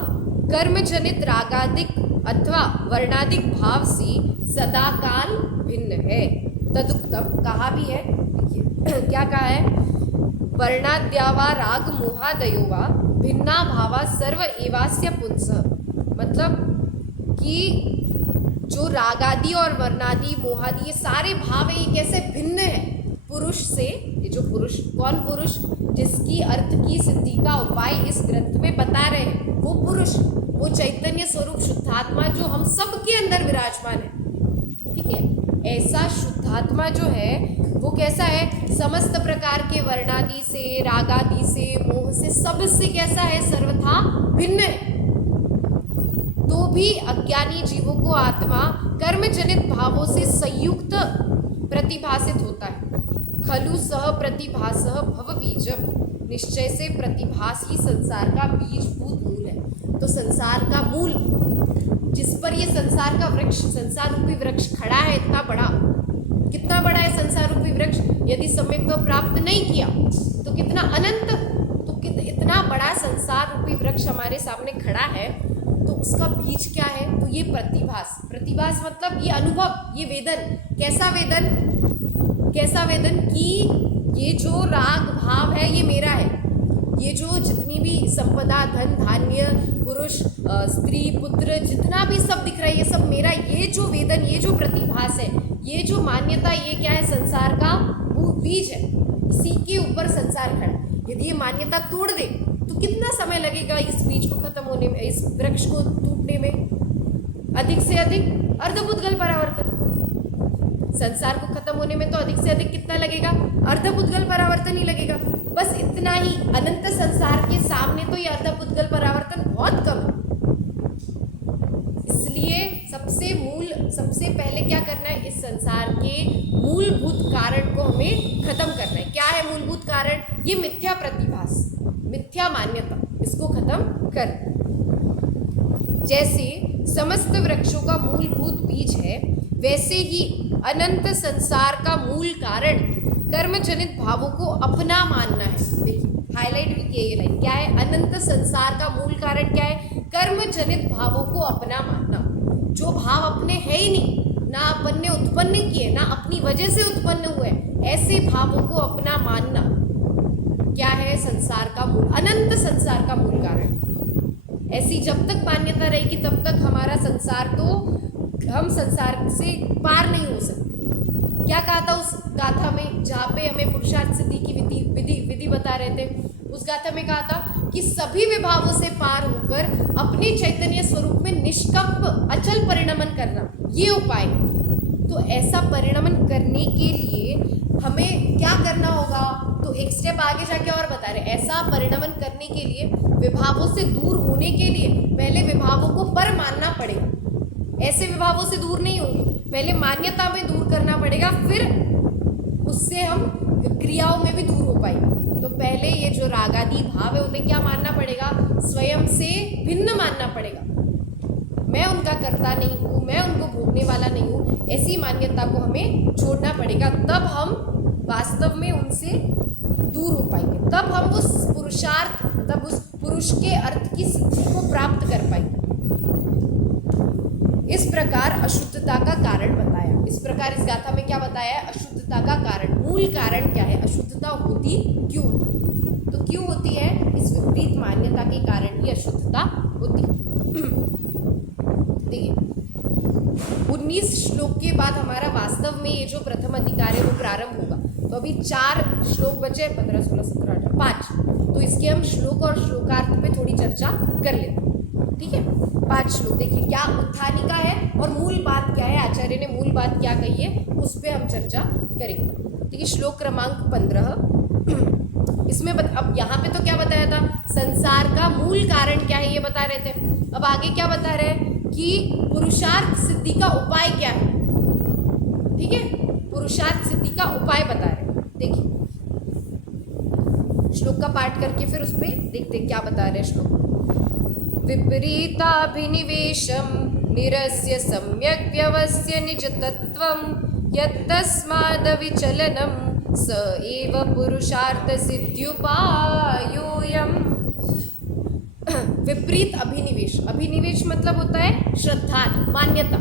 कर्म जनित रागादिक अथवा वर्णादिक भाव से सदाकाल भिन्न है। तदुक्तम कहा भी है, देखिए क्या कहा है, वर्णाद्यावा राग मोहादयो वा भिन्ना भावा सर्व एवास्य पुंसः, मतलब कि जो रागादि और वर्णादि मोहादि ये सारे भाव है, ये कैसे भिन्न है पुरुष से। ये जो पुरुष, कौन पुरुष, जिसकी अर्थ की सिद्धि का उपाय इस ग्रंथ में बता रहे हैं, वो पुरुष, वो चैतन्य स्वरूप शुद्धात्मा जो हम सबके अंदर विराजमान है, ठीक है। ऐसा शुद्धात्मा जो है वो कैसा है, समस्त प्रकार के वर्णादि से, रागादि से, मोह से, सबसे कैसा है, सर्वथा भिन्न है। तो भी अज्ञानी जीवों को आत्मा कर्म जनित भावों से संयुक्त प्रतिभासित होता है। खलु सह प्रतिभासः भव बीजम, निश्चय से प्रतिभास ही संसार का बीजभूत मूल है। तो संसार का मूल, जिस पर ये संसार का वृक्ष, संसार रूपी वृक्ष खड़ा है, इतना बड़ा, कितना बड़ा है संसार रूपी वृक्ष, यदि सम्यक तो प्राप्त नहीं किया तो कितना अनंत, तो इतना बड़ा संसार रूपी वृक्ष हमारे सामने खड़ा है, तो उसका बीज क्या है, तो ये प्रतिभास। प्रतिभास मतलब ये अनुभव, ये वेदन, कैसा वेदन, कैसा वेदन कि ये जो राग भाव है ये मेरा है, ये जो जितनी भी संपदा, धन धान्य, पुरुष, स्त्री, पुत्र, जितना भी सब दिख रहा है ये सब मेरा, ये जो वेदन, ये जो प्रतिभास है, ये जो मान्यता, ये क्या है, संसार का बीज है, इसी के ऊपर संसार खड़ा। यदि ये मान्यता तोड़ दे तो कितना समय लगेगा इस बीज को खत्म होने में, इस वृक्ष को टूटने में, अधिक से अधिक अर्धभुतगल परावर्तन। संसार को खत्म होने में तो अधिक से अधिक कितना लगेगा, अर्धभुतगल परावर्तन ही लगेगा, बस इतना ही। अनंत संसार के सामने तो ये अर्धभुतगल परावर्तन बहुत कम है। इसलिए सबसे पहले क्या करना है, इस संसार के मूलभूत कारण को हमें खत्म करना है। क्या है मूलभूत कारण, ये मिथ्या प्रतिभास, मिथ्या मान्यता, इसको खत्म कर। जैसे समस्त वृक्षों का मूलभूत बीज है, वैसे ही अनंत संसार का मूल कारण कर्म जनित भावों को अपना मानना है। देखिए हाईलाइट भी किया ये लाइन, क्या है, अनंत संसार का मूल कारण क्या है, कर्म जनित भावों को अपना मानना। जो भाव अपने है ही नहीं, ना अपन ने उत्पन्न किए, ना अपनी वजह से उत्पन्न हुए, ऐसे भावों को अपना मानना क्या है, संसार का मूल, अनंत संसार का मूल कारण। ऐसी जब तक मान्यता रहेगी तब तक हमारा संसार, तो हम संसार से पार नहीं हो सकते। क्या कहा था उस गाथा में, जहाँ पे हमें पुरुषार्थ सिद्धि की विधि बता रहे थे, उस गाथा में कहा था कि सभी विभावों से पार होकर अपने चैतन्य स्वरूप में निष्कंप अचल परिणमन करना, ये उपाय है। तो ऐसा परिणमन करने के लिए हमें क्या करना होगा, तो एक स्टेप आगे जाके और बता रहे, ऐसा परिणमन करने के लिए, विभावों से दूर होने के लिए पहले विभावों को पर मानना पड़ेगा। ऐसे विभावों से दूर नहीं होंगे, पहले मान्यता में दूर करना पड़ेगा, फिर उससे हम क्रियाओं में भी दूर हो पाएंगे। तो पहले ये जो रागादि भाव है उन्हें क्या मानना पड़ेगा, स्वयं से भिन्न मानना पड़ेगा। मैं उनका कर्ता नहीं हूँ, मैं उनको भोगने वाला नहीं हूँ, ऐसी मान्यता को हमें छोड़ना पड़ेगा। तब हम वास्तव में उनसे दूर हो पाएंगे, तब हम उस पुरुषार्थ, तब उस पुरुष के अर्थ की सिद्धि को प्राप्त कर पाएंगे। इस प्रकार अशुद्धता का कारण बताया। इस प्रकार इस गाथा में क्या बताया है, अशुद्धता का कारण, मूल कारण क्या है, अशुद्धता होती क्यों है, तो क्यों होती है, इस विपरीत मान्यता के कारण ही अशुद्धता होती है। देखिए 19 श्लोक के बाद हमारा वास्तव में ये जो प्रथम अधिकार है वो प्रारंभ होगा। तो अभी 4 श्लोक बचे, 15, 16, 17, 18, 5। तो इसके हम श्लोक और श्लोकार्थ पे थोड़ी चर्चा कर लेते हैं, ठीक है। 5 श्लोक देखिए, क्या उत्थानिका है और मूल बात क्या है, आचार्य ने मूल बात क्या कही है, उस पर हम चर्चा करेंगे। ठीक है, श्लोक क्रमांक 15 इसमें अब यहाँ पे तो क्या बताया था, संसार का मूल कारण क्या है ये बता रहे थे। अब आगे क्या बता रहे हैं कि पुरुषार्थ सिद्धि का उपाय क्या है, ठीक है, पुरुषार्थ सिद्धि का उपाय बता रहे हैं। देखिए श्लोक का पाठ करके फिर उस पर देखते क्या बता रहे हैं श्लोक। विपरीताभिनिवेशम निरस्य सम्यक् व्यवस्य निजतत्वं यत्तस्मादविचलनं स एव पुरुषार्थसिद्ध्युपायोऽयम्। विपरीत अभिनिवेश, अभिनिवेश मतलब होता है श्रद्धा, मान्यता,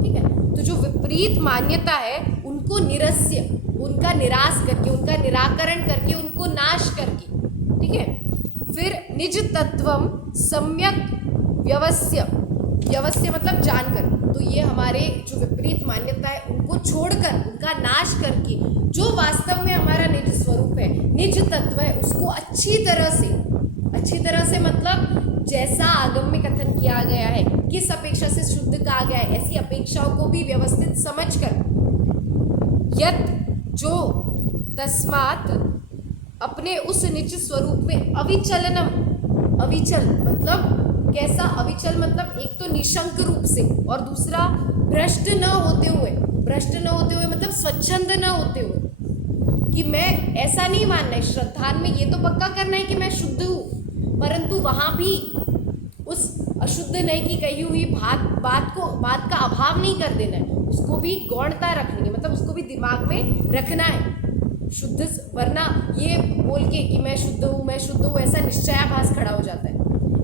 ठीक है। तो जो विपरीत मान्यता है उनको निरस्य, उनका निराश करके, उनका निराकरण करके, उनको नाश करके, ठीक है। फिर निज तत्वम सम्यक व्यवस्य, व्यवस्य मतलब जानकर, तो ये हमारे जो विपरीत मान्यता है उनको छोड़कर, उनका नाश करके जो वास्तव में हमारा निज स्वरूप है, निज तत्व है, उसको अच्छी तरह से मतलब जैसा आगम में कथन किया गया है, किस अपेक्षा से शुद्ध कहा गया है, ऐसी अपेक्षाओं को भी व्यवस्थित समझकर, यत जो तस्मात् अपने उस निज स्वरूप में अविचलनम, अविचल मतलब कैसा, अविचल मतलब एक तो निशंक रूप से और दूसरा भ्रष्ट न होते हुए, भ्रष्ट न होते हुए मतलब स्वच्छंद न होते हुए, कि मैं ऐसा नहीं मानना है, श्रद्धान में ये तो पक्का करना है कि मैं शुद्ध हूँ, परंतु वहाँ भी उस अशुद्ध नहीं की कही हुई बात का अभाव नहीं कर देना है, उसको भी गौणता रखनी है, मतलब उसको भी दिमाग में रखना है शुद्ध, वरना ये बोल के कि मैं शुद्ध हूँ ऐसा निश्चयाभास खड़ा हो जाता है,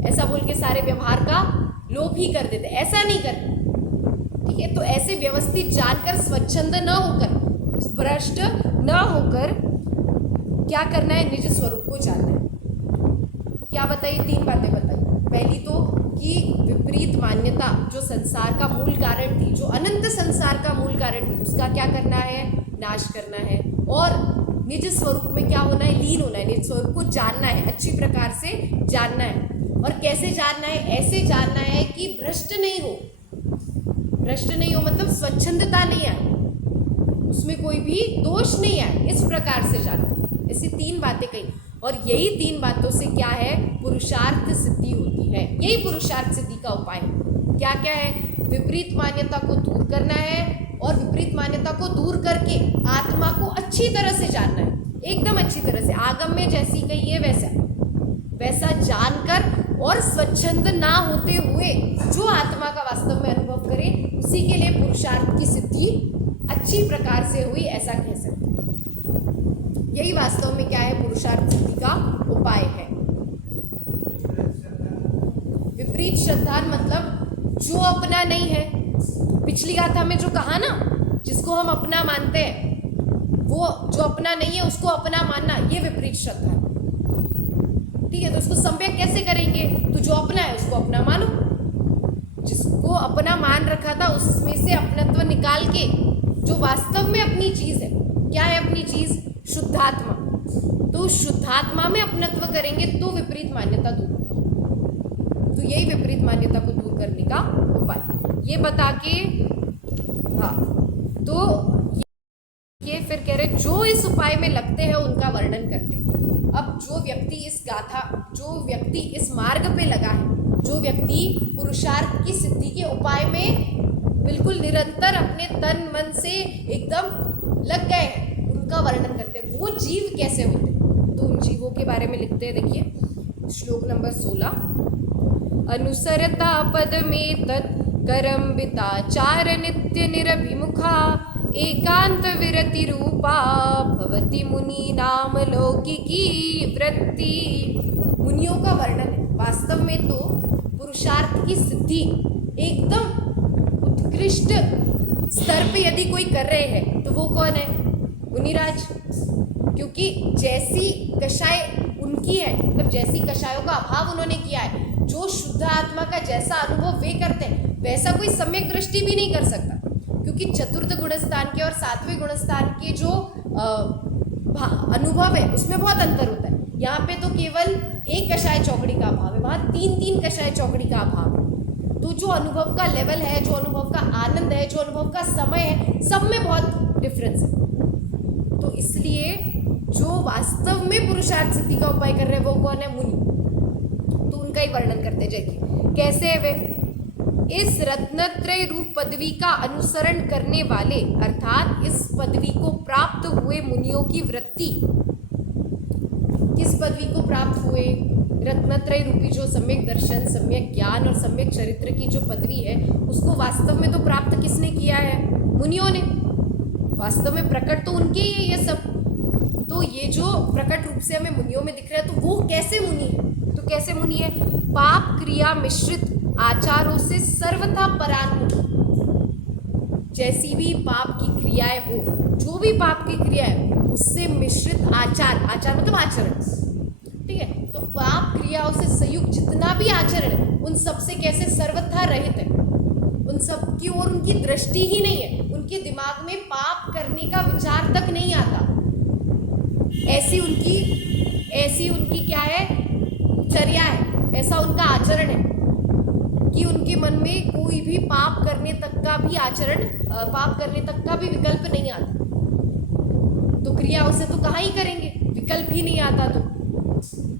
ऐसा बोल के सारे व्यवहार का लोप ही कर देते, ऐसा नहीं करते, ठीक है। तो ऐसे व्यवस्थित जानकर, स्वच्छंद न होकर, भ्रष्ट न होकर क्या करना है, निज स्वरूप को जानना है। क्या बताइए, 3 बातें बताइए। पहली तो कि विपरीत मान्यता जो संसार का मूल कारण थी, जो अनंत संसार का मूल कारण थी, उसका क्या करना है, नाश करना है, और निज स्वरूप में क्या होना है, लीन होना है, निज स्वरूप को जानना है, अच्छी प्रकार से जानना है। और कैसे जानना है, ऐसे जानना है कि भ्रष्ट नहीं हो, भ्रष्ट नहीं हो मतलब स्वच्छंदता नहीं आए, उसमें कोई भी दोष नहीं आए, इस प्रकार से जानना है। ऐसी 3 बातें कही, और यही 3 बातों से क्या है, पुरुषार्थ सिद्धि होती है। यही पुरुषार्थ सिद्धि का उपाय है। क्या क्या है, विपरीत मान्यता को दूर करना है, और विपरीत मान्यता को दूर करके आत्मा को अच्छी तरह से जानना है, एकदम अच्छी तरह से, आगम में जैसी कही है वैसा जानकर, और स्वच्छंद ना होते हुए जो आत्मा का वास्तव में अनुभव करे, उसी के लिए पुरुषार्थ की सिद्धि अच्छी प्रकार से हुई, ऐसा कह सकते हैं। यही वास्तव में क्या है, पुरुषार्थ सिद्धि का उपाय है। विपरीत श्रद्धा मतलब जो अपना नहीं है, पिछली गाथा में जो कहा ना, जिसको हम अपना मानते हैं, वो जो अपना नहीं है उसको अपना मानना, ये विपरीत श्रद्धा है, ठीक है। तो उसको सम्यक कैसे करेंगे, तो जो अपना है उसको अपना मानो, जिसको अपना मान रखा था उसमें से अपनत्व निकाल के जो वास्तव में अपनी चीज है, क्या है अपनी चीज, शुद्धात्मा, तो शुद्धात्मा में अपनत्व करेंगे तो विपरीत मान्यता दूर, तो यही विपरीत मान्यता को दूर करने का उपाय, ये बता के, हाँ, तो ये फिर कह रहे जो इस उपाय में लगते हैं उनका वर्णन करते हैं। अब जो व्यक्ति इस मार्ग पे लगा है, जो व्यक्ति पुरुषार्थ की सिद्धि के उपाय में बिल्कुल निरंतर अपने तन मन से एकदम लग गए हैं, उनका वर्णन करते हैं, वो जीव कैसे होते हैं। तो उन जीवों के बारे में लिखते हैं, देखिए श्लोक नंबर 16, अनुसरता पदमें तत्करम्बिताचार नित्य निरभिमुखा एकांत विरति रूपा भवति मुनि नाम लौकिकी वृत्ति। मुनियों का वर्णन है, वास्तव में तो पुरुषार्थ की सिद्धि एकदम उत्कृष्ट स्तर पे यदि कोई कर रहे हैं तो वो कौन है, मुनिराज, क्योंकि जैसी कषाय उनकी है, मतलब जैसी कषायों का अभाव उन्होंने किया है, जो शुद्ध आत्मा का जैसा अनुभव वे करते हैं वैसा कोई सम्यक दृष्टि भी नहीं कर सकता, क्योंकि चतुर्थ गुणस्थान के और 7वें गुणस्थान के जो अनुभव है उसमें बहुत अंतर होता है। यहाँ पे तो केवल एक कषाय चौकड़ी का अभाव है, वहाँ 3 कषाय चौकड़ी का अभाव है। तो जो अनुभव का लेवल है, जो अनुभव का आनंद है, जो अनुभव का समय है, सब में बहुत डिफरेंस है। तो इसलिए जो वास्तव में पुरुषार्थ सिद्धि का उपाय कर रहे हैं वो कौन है, मुनि। तो उनका ही वर्णन करते जाइए, कैसे है वे, इस रत्नत्रय रूप पदवी का अनुसरण करने वाले, अर्थात इस पदवी को प्राप्त हुए मुनियों की वृत्ति किस पदवी को प्राप्त हुए, रत्नत्रय रूपी जो सम्यक दर्शन, सम्यक ज्ञान और सम्यक चरित्र की जो पदवी है उसको वास्तव में तो प्राप्त किसने किया है? मुनियों ने। वास्तव में प्रकट तो उनके ही है ये सब। तो ये जो प्रकट रूप से हमें मुनियों में दिख रहा है, तो वो कैसे मुनि है? तो कैसे मुनि है? पाप क्रिया मिश्रित आचारों से सर्वथा परान्मुख। जैसी भी पाप की क्रियाएं हो, जो भी पाप की क्रिया है उससे मिश्रित आचार, आचार मतलब आचरण, ठीक है? तो पाप क्रियाओं से संयुक्त जितना भी आचरण है उन सब से कैसे सर्वथा रहित है, उन सब की ओर उनकी दृष्टि ही नहीं है, उनके दिमाग में पाप करने का विचार तक नहीं आता। ऐसी उनकी क्या है? चर्या है, ऐसा उनका आचरण है कि उनके मन में कोई भी पाप करने तक का भी आचरण, पाप करने तक का भी विकल्प नहीं आता। तो क्रियाओं से तो कहाँ ही करेंगे, विकल्प ही नहीं आता। तो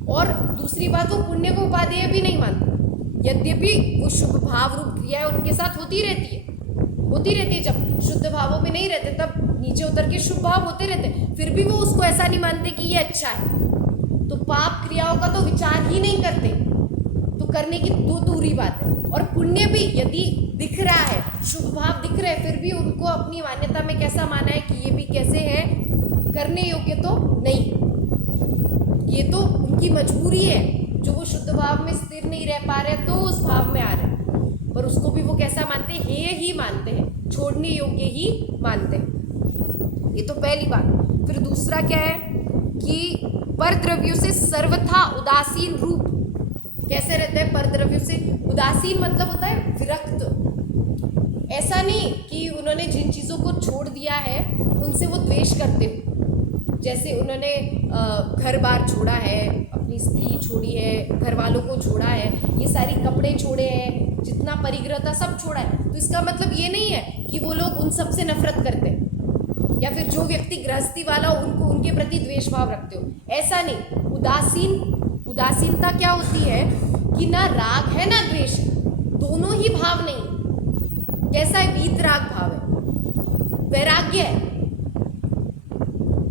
और दूसरी बात, वो पुण्य को उपादेय भी नहीं मानते। यद्यपि वो शुभ भाव रूप क्रियाएं उनके साथ होती रहती है। जब शुद्ध भावों में नहीं रहते तब नीचे उतर के शुभ भाव होते रहते, फिर भी वो उसको ऐसा नहीं मानते कि ये अच्छा है। तो पाप क्रियाओं का तो विचार ही नहीं करते, तो करने की तो दूरी बात है। और पुण्य भी यदि दिख रहा है, शुभ भाव दिख रहे हैं, फिर भी उनको अपनी मान्यता में कैसा माना है कि ये भी कैसे है, करने योग्य तो नहीं, ये तो उनकी मजबूरी है। जो वो शुद्ध भाव में स्थिर नहीं रह पा रहे तो उस भाव में आ रहे हैं, पर उसको भी वो कैसा मानते हैं? हेय ही मानते हैं, छोड़ने योग्य ही मानते हैं। ये तो पहली बात। फिर दूसरा क्या है कि परद्रव्यों से सर्वथा उदासीन रूप। कैसे रहते हैं परद्रव्यों से? उदासीन मतलब होता है विरक्त। ऐसा नहीं कि उन्होंने जिन चीज़ों को छोड़ दिया है उनसे वो द्वेष करते हो। जैसे उन्होंने घर बार छोड़ा है, अपनी स्त्री छोड़ी है, घर वालों को छोड़ा है, ये सारी कपड़े छोड़े हैं, जितना परिग्रह था सब छोड़ा है। तो इसका मतलब ये नहीं है कि वो लोग उन सब से नफरत करते हैं, या फिर जो व्यक्ति गृहस्थी वाला उनको उनके प्रति द्वेष भाव रखते हो, ऐसा नहीं। उदासीनता क्या होती है कि ना राग है ना द्वेष है, दोनों ही भाव नहीं। कैसा है? वीतराग भाव है, वैराग्य है,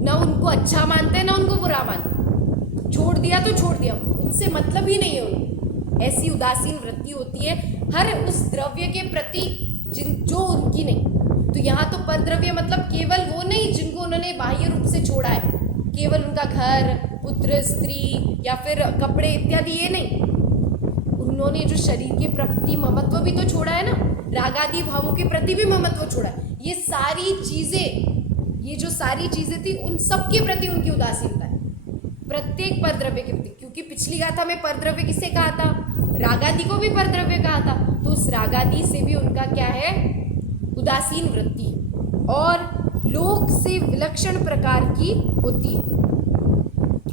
ना उनको अच्छा मानते हैं ना उनको बुरा मानते। छोड़ दिया तो छोड़ दिया, उनसे मतलब ही नहीं है उनको। ऐसी उदासीन वृत्ति होती है हर उस द्रव्य के प्रति जो उनकी नहीं। तो यहाँ तो परद्रव्य मतलब केवल वो नहीं जिनको उन्होंने बाह्य रूप से छोड़ा है, केवल उनका घर, पुत्र, स्त्री या फिर कपड़े इत्यादि, ये नहीं। उन्होंने जो शरीर के प्रति ममत्व भी तो छोड़ा है ना, रागादि भावों के प्रति भी ममत्व छोड़ा है। ये जो सारी चीजें थी उन सब के प्रति उनकी उदासीनता है, प्रत्येक परद्रव्य के प्रति। क्योंकि पिछली गाथा में परद्रव्य किसे कहा था? रागादि को भी परद्रव्य कहा था। तो उस रागादि से भी उनका क्या है? उदासीन वृत्ति, और लोक से विलक्षण प्रकार की होती है।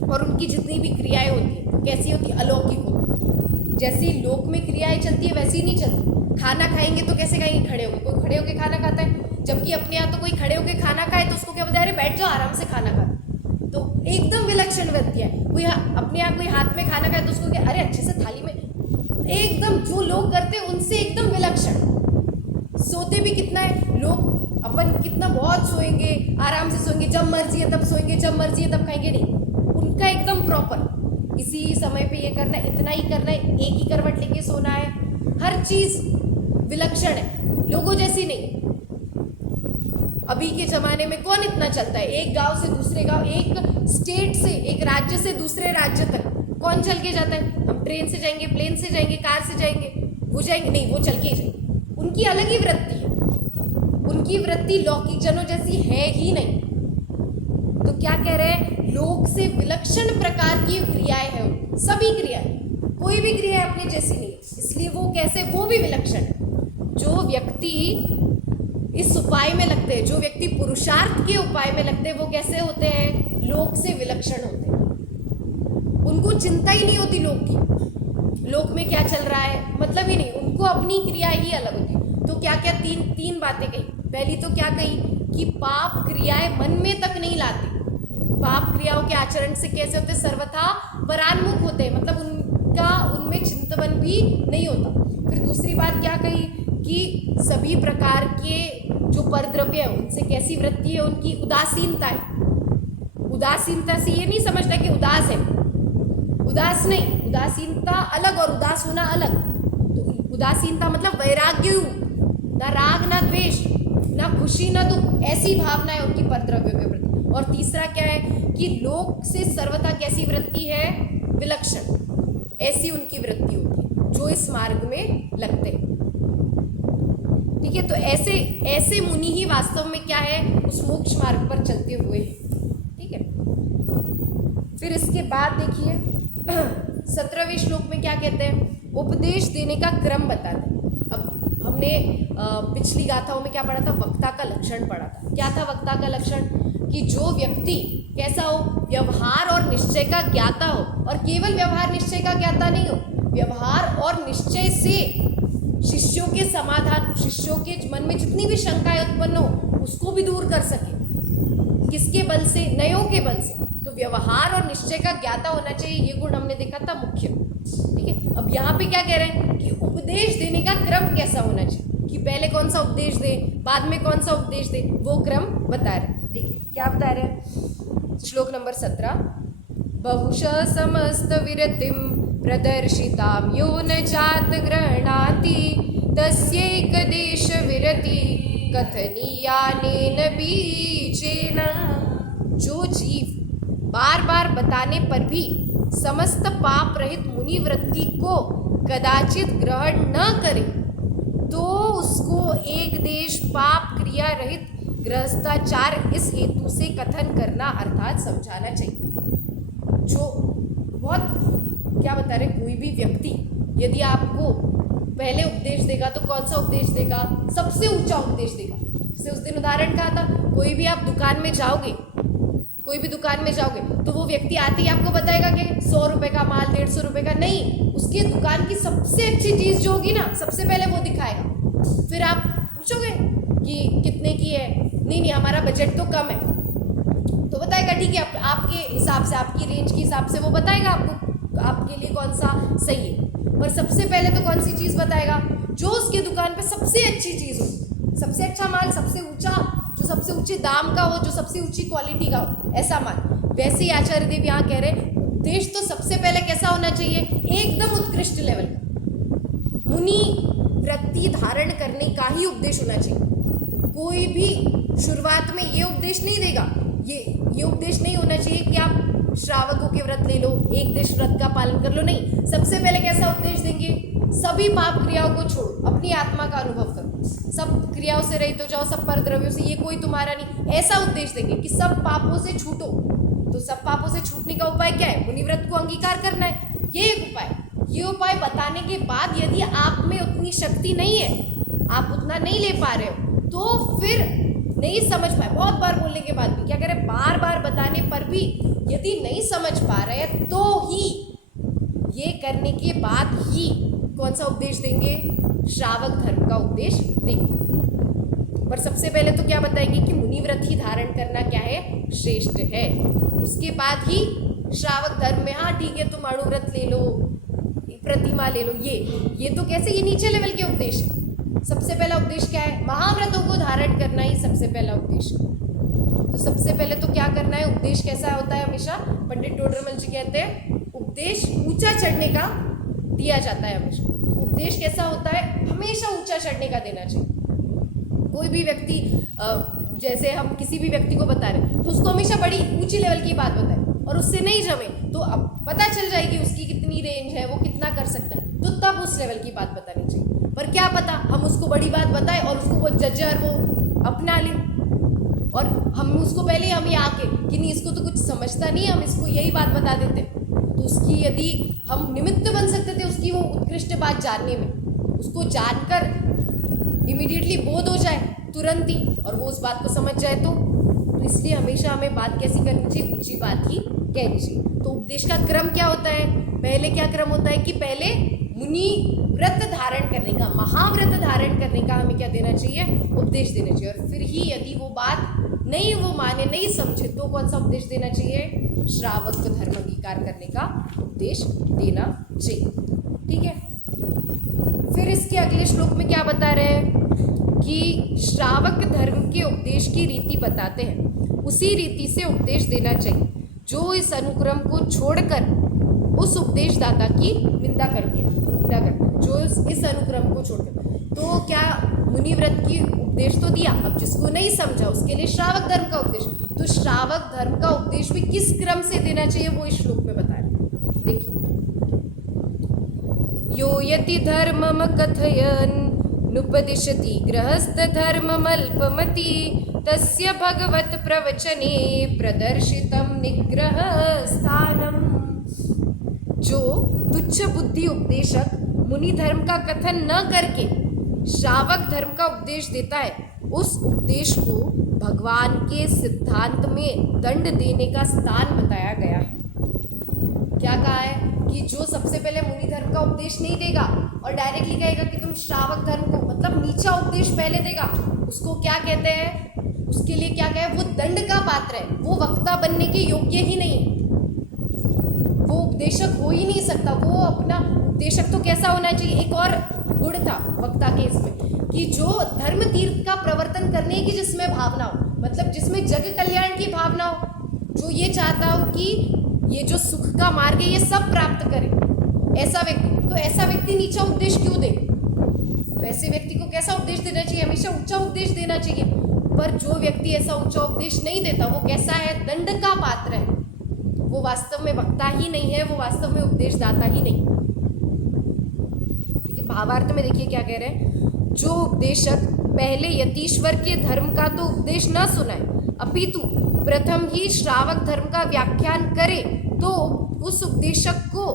और उनकी जितनी भी क्रियाएं होती है तो कैसी होती है? अलौकिक होती है। जैसी लोक में क्रियाएं चलती है वैसी नहीं चलती। खाना खाएंगे तो कैसे खाएंगे? खड़े होकर। कोई खड़े होकर खाना खाता है, जबकि अपने यहाँ तो कोई खड़े होकर खाना खाए तो उसको क्या बोलते हैं? अरे बैठ जाओ, आराम से खाना खा। तो एकदम विलक्षण व्यक्ति है। कोई अपने यहाँ कोई हाथ में खाना खाए तो उसको क्या? अरे अच्छे से थाली में, एकदम जो लोग करते हैं उनसे एकदम विलक्षण। सोते भी कितना है लोग, अपन कितना बहुत सोएंगे, आराम से सोएंगे, जब मर्जी है तब सोएंगे, जब मर्जी है तब खाएंगे, नहीं। उनका एकदम प्रॉपर, इसी समय पे ये करना है, इतना ही करना है, एक ही करवट लेके सोना है, हर चीज विलक्षण है, लोगों जैसी नहीं। अभी के जमाने में कौन इतना चलता है? एक गांव से दूसरे गांव, एक स्टेट से, एक राज्य से दूसरे राज्य तक कौन चल के जाता है? हम ट्रेन से जाएंगे, प्लेन से जाएंगे, कार से जाएंगे, वो जाएंगे नहीं, वो चल के ही जाएंगे। उनकी अलग ही वृत्ति है, उनकी वृत्ति लौकिक जनों जैसी है ही नहीं। तो क्या कह रहे हैं? लोक से विलक्षण प्रकार की क्रियाएं हैं, सभी क्रियाएं, कोई भी क्रिया अपने जैसी नहीं, इसलिए वो कैसे? वो भी विलक्षण है। जो व्यक्ति इस उपाय में लगते हैं, जो व्यक्ति पुरुषार्थ के उपाय में लगते हैं, वो कैसे होते हैं? लोक से विलक्षण होते हैं। उनको चिंता ही नहीं होती लोक की, लोक में क्या चल रहा है मतलब ही नहीं, उनको अपनी क्रिया ही अलग होती है। तो क्या क्या तीन बातें कही। पहली तो क्या कही कि पाप क्रियाएं मन में तक नहीं लाती। पाप क्रियाओं के आचरण से कैसे होते? सर्वथा परान्मुख होते हैं, मतलब उनका उनमें चिंतन भी नहीं होता। फिर दूसरी बात क्या कही कि सभी प्रकार के जो परद्रव्य है उनसे कैसी वृत्ति है? उनकी उदासीनता है। उदासीनता से ये नहीं समझता कि उदास है, उदास नहीं, उदासीनता अलग और उदास होना अलग। तो उदासीनता मतलब वैराग्य, ना राग ना द्वेष, ना खुशी ना दुख, ऐसी भावना है उनकी परद्रव्यों के प्रति। और तीसरा क्या है कि लोक से सर्वथा कैसी वृत्ति है, विलक्षण, ऐसी उनकी वृत्ति होती है जो इस मार्ग में लगते हैं। ठीक है, तो ऐसे ऐसे मुनि ही वास्तव में क्या है, उस मोक्ष मार्ग पर चलते हुए हैं। ठीक है, फिर इसके बाद देखिए 17वें श्लोक में क्या कहते हैं, उपदेश देने का क्रम बताते हैं। अब हमने पिछली गाथाओं में क्या पढ़ा था, वक्ता का लक्षण पढ़ा था। क्या था वक्ता का लक्षण, कि जो व्यक्ति कैसा हो, व्यवहार और निश्चय का ज्ञाता हो, और केवल व्यवहार निश्चय का ज्ञाता नहीं हो, व्यवहार और निश्चय से शिष्यों के समाधान, शिष्यों के मन में जितनी भी शंकाएं उत्पन्न हो उसको भी दूर कर सके। किसके बल से, नयों के बल से। तो व्यवहार और निश्चय का ज्ञाता होना चाहिए, ये गुण हमने देखा था मुख्य। ठीक है, अब यहाँ पे क्या कह रहे हैं कि उपदेश देने का क्रम कैसा होना चाहिए, कि पहले कौन सा उपदेश दे, बाद में कौन सा उपदेश दे, वो क्रम बता रहे हैं। देखिए क्या बता रहे हैं, श्लोक नंबर 17, बहुशः समस्त विरतिम प्रदर्शितां यो न जात गृह्णाति तस्यैकदेश विरति कथनीयानेन बीजेन। जो जीव बार बार बताने पर भी समस्त पाप रहित मुनि वृत्ति को कदाचित ग्रहण न करे, तो उसको एक देश पाप क्रिया रहित गृहस्थाचार इस हेतु से कथन करना अर्थात समझाना चाहिए। जो बहुत क्या बता रहे, कोई भी व्यक्ति यदि आपको पहले उपदेश देगा तो कौन सा उपदेश देगा, सबसे ऊंचा उपदेश देगा। जैसे उस दिन उदाहरण कहा था, कोई भी आप दुकान में जाओगे, कोई भी दुकान में जाओगे तो वो व्यक्ति आते ही आपको बताएगा कि 100 रुपये का माल, 150 रुपये का नहीं, उसकी दुकान की सबसे अच्छी चीज़ जो होगी ना, सबसे पहले वो दिखाएगा। फिर आप पूछोगे कि कितने की है, नहीं हमारा बजट तो कम है, तो बताएगा ठीक है, आपके हिसाब से, आपकी रेंज के हिसाब से वो बताएगा आपको आपके लिए कौन सा सही है। पर सबसे पहले तो कौन सी चीज़ बताएगा, जो उसकी दुकान पे सबसे अच्छी चीज़ हो, सबसे अच्छा माल, सबसे ऊंचा, जो सबसे ऊंचे दाम का हो, जो सबसे ऊंची क्वालिटी का हो, ऐसा माल। वैसे ही आचार्य देव यहाँ कह रहे हैं, उपदेश तो सबसे पहले कैसा होना चाहिए, एकदम उत्कृष्ट लेवल का, मुनि वृत्ति धारण करने का ही उपदेश होना चाहिए। कोई भी शुरुआत में ये उपदेश नहीं देगा, ये उपदेश नहीं होना चाहिए कि आप श्रावकों के व्रत ले लो, एक देश व्रत का पालन कर लो, नहीं। सबसे पहले कैसा उपदेश देंगे, सभी पाप क्रियाओं को छोड़ो, अपनी आत्मा का अनुभव करो, सब क्रियाओं से रहित हो जाओ, सब परद्रव्यों से, ये कोई तुम्हारा नहीं, ऐसा उपदेश देंगे कि सब पापों से छूटो। तो सब पापों से छूटने का उपाय क्या है, मुनिव्रत को अंगीकार करना है, ये एक उपाय। ये उपाय बताने के बाद यदि आप में उतनी शक्ति नहीं है, आप उतना नहीं ले पा रहे हो, तो फिर नहीं समझ पाए, बहुत बार बोलने के बाद भी क्या करें, बार बार बताने पर भी यदि नहीं समझ पा रहे हैं, तो ही ये करने के बाद ही कौन सा उपदेश देंगे, श्रावक धर्म का उपदेश देंगे। पर सबसे पहले तो क्या बताएंगे कि मुनिव्रत ही धारण करना क्या है, श्रेष्ठ है। उसके बाद ही श्रावक धर्म में, हाँ ठीक है तुम अणुव्रत ले लो, प्रतिमा ले लो, ये तो कैसे, ये नीचे लेवल के उपदेश है। सबसे पहला उपदेश क्या है, महाव्रतों को धारण करना ही सबसे पहला उपदेश है। तो सबसे पहले तो क्या करना है, उपदेश कैसा होता है, हमेशा पंडित टोडरमल जी कहते हैं उपदेश ऊंचा चढ़ने का दिया जाता है हमेशा। उपदेश कैसा होता है, हमेशा ऊंचा चढ़ने का देना चाहिए। कोई भी व्यक्ति जैसे हम किसी भी व्यक्ति को बता रहे हैं तो उसको हमेशा बड़ी ऊंची लेवल की बात बताएं, और उससे नहीं जमे तो अब पता चल जाएगी उसकी कितनी रेंज है, वो कितना कर सकता है, तो तब उस लेवल की बात बतानी चाहिए। पर क्या पता हम उसको बड़ी बात बताएं और उसको वो जज्जर वो अपना ले, और हम उसको पहले हमें आके कि नहीं इसको तो कुछ समझता नहीं, हम इसको यही बात बता देते, तो उसकी यदि हम निमित्त बन सकते थे उसकी वो उत्कृष्ट बात जानने में, उसको जानकर इमीडिएटली बोध हो जाए तुरंत ही, और वो उस बात को समझ जाए, तो इसलिए हमेशा हमें बात कैसी करनी चाहिए, ऊंची बात ही कहनी चाहिए। तो उपदेश का क्रम क्या होता है, पहले क्या क्रम होता है कि पहले मुनि व्रत धारण करने का, महाव्रत धारण करने का हमें क्या देना चाहिए, उपदेश देना चाहिए। और फिर ही यदि वो बात नहीं वो माने, नहीं समझे, तो कौन सा उपदेश देना चाहिए, श्रावक धर्म अंगीकार करने का उपदेश देना चाहिए। ठीक है, फिर इसके अगले श्लोक में क्या बता रहे हैं कि श्रावक धर्म के उपदेश की रीति बताते हैं, उसी रीति से उपदेश देना चाहिए। जो इस अनुक्रम को छोड़कर उस उपदेशदाता की निंदा करते हैं, जो इस अनुक्रम को छोड़कर। तो क्या मुनिव्रत की उपदेश तो दिया, अब जिसको नहीं समझा उसके लिए श्रावक धर्म का उपदेश। तो श्रावक धर्म का उपदेश भी किस क्रम से देना चाहिए वो इस श्लोक में बता रहे। देखिए, यो यति धर्मम कथयन् नुपदिशति गृहस्थ धर्ममल्पमति तस्य भगवत प्रवचने प्रदर्शितम निग्रह स्थानम। जो तुच्छ बुद्धि उपदेशक मुनि धर्म का कथन न करके श्रावक धर्म का उपदेश देता है, उस उपदेश को भगवान के सिद्धांत में दंड देने का स्थान बताया गया है। क्या कहा है कि जो सबसे पहले मुनि धर्म का उपदेश नहीं देगा और डायरेक्टली कहेगा कि तुम श्रावक धर्म को, मतलब नीचा उपदेश पहले देगा, उसको क्या कहते हैं, उसके लिए क्या कहे, वो दंड का पात्र है, वो वक्ता बनने के योग्य ही नहीं है, वो उपदेशक हो ही नहीं सकता। वो अपना उपदेशक तो कैसा होना चाहिए, एक और गुण था वक्ता के इसमें कि जो धर्म तीर्थ का प्रवर्तन करने की जिसमें भावना हो, मतलब जिसमें जग कल्याण की भावना हो, जो ये चाहता हो कि ये जो सुख का मार्ग है ये सब प्राप्त करे, ऐसा व्यक्ति। तो ऐसा व्यक्ति नीचा उपदेश क्यों दे? तो ऐसे व्यक्ति को कैसा उपदेश देना चाहिए? हमेशा ऊंचा उपदेश देना चाहिए। पर जो व्यक्ति ऐसा ऊंचा उपदेश नहीं देता वो कैसा है? दंड का पात्र है। वो वास्तव में वक्ता ही नहीं है, वो वास्तव में उपदेशदाता ही नहीं। देखिए भावार्थ में देखिए क्या कह रहे हैं, जो उपदेशक पहले यतीश्वर के धर्म का तो उपदेश न सुनाए अपितु प्रथम ही श्रावक धर्म का व्याख्यान करे, तो उस उपदेशक को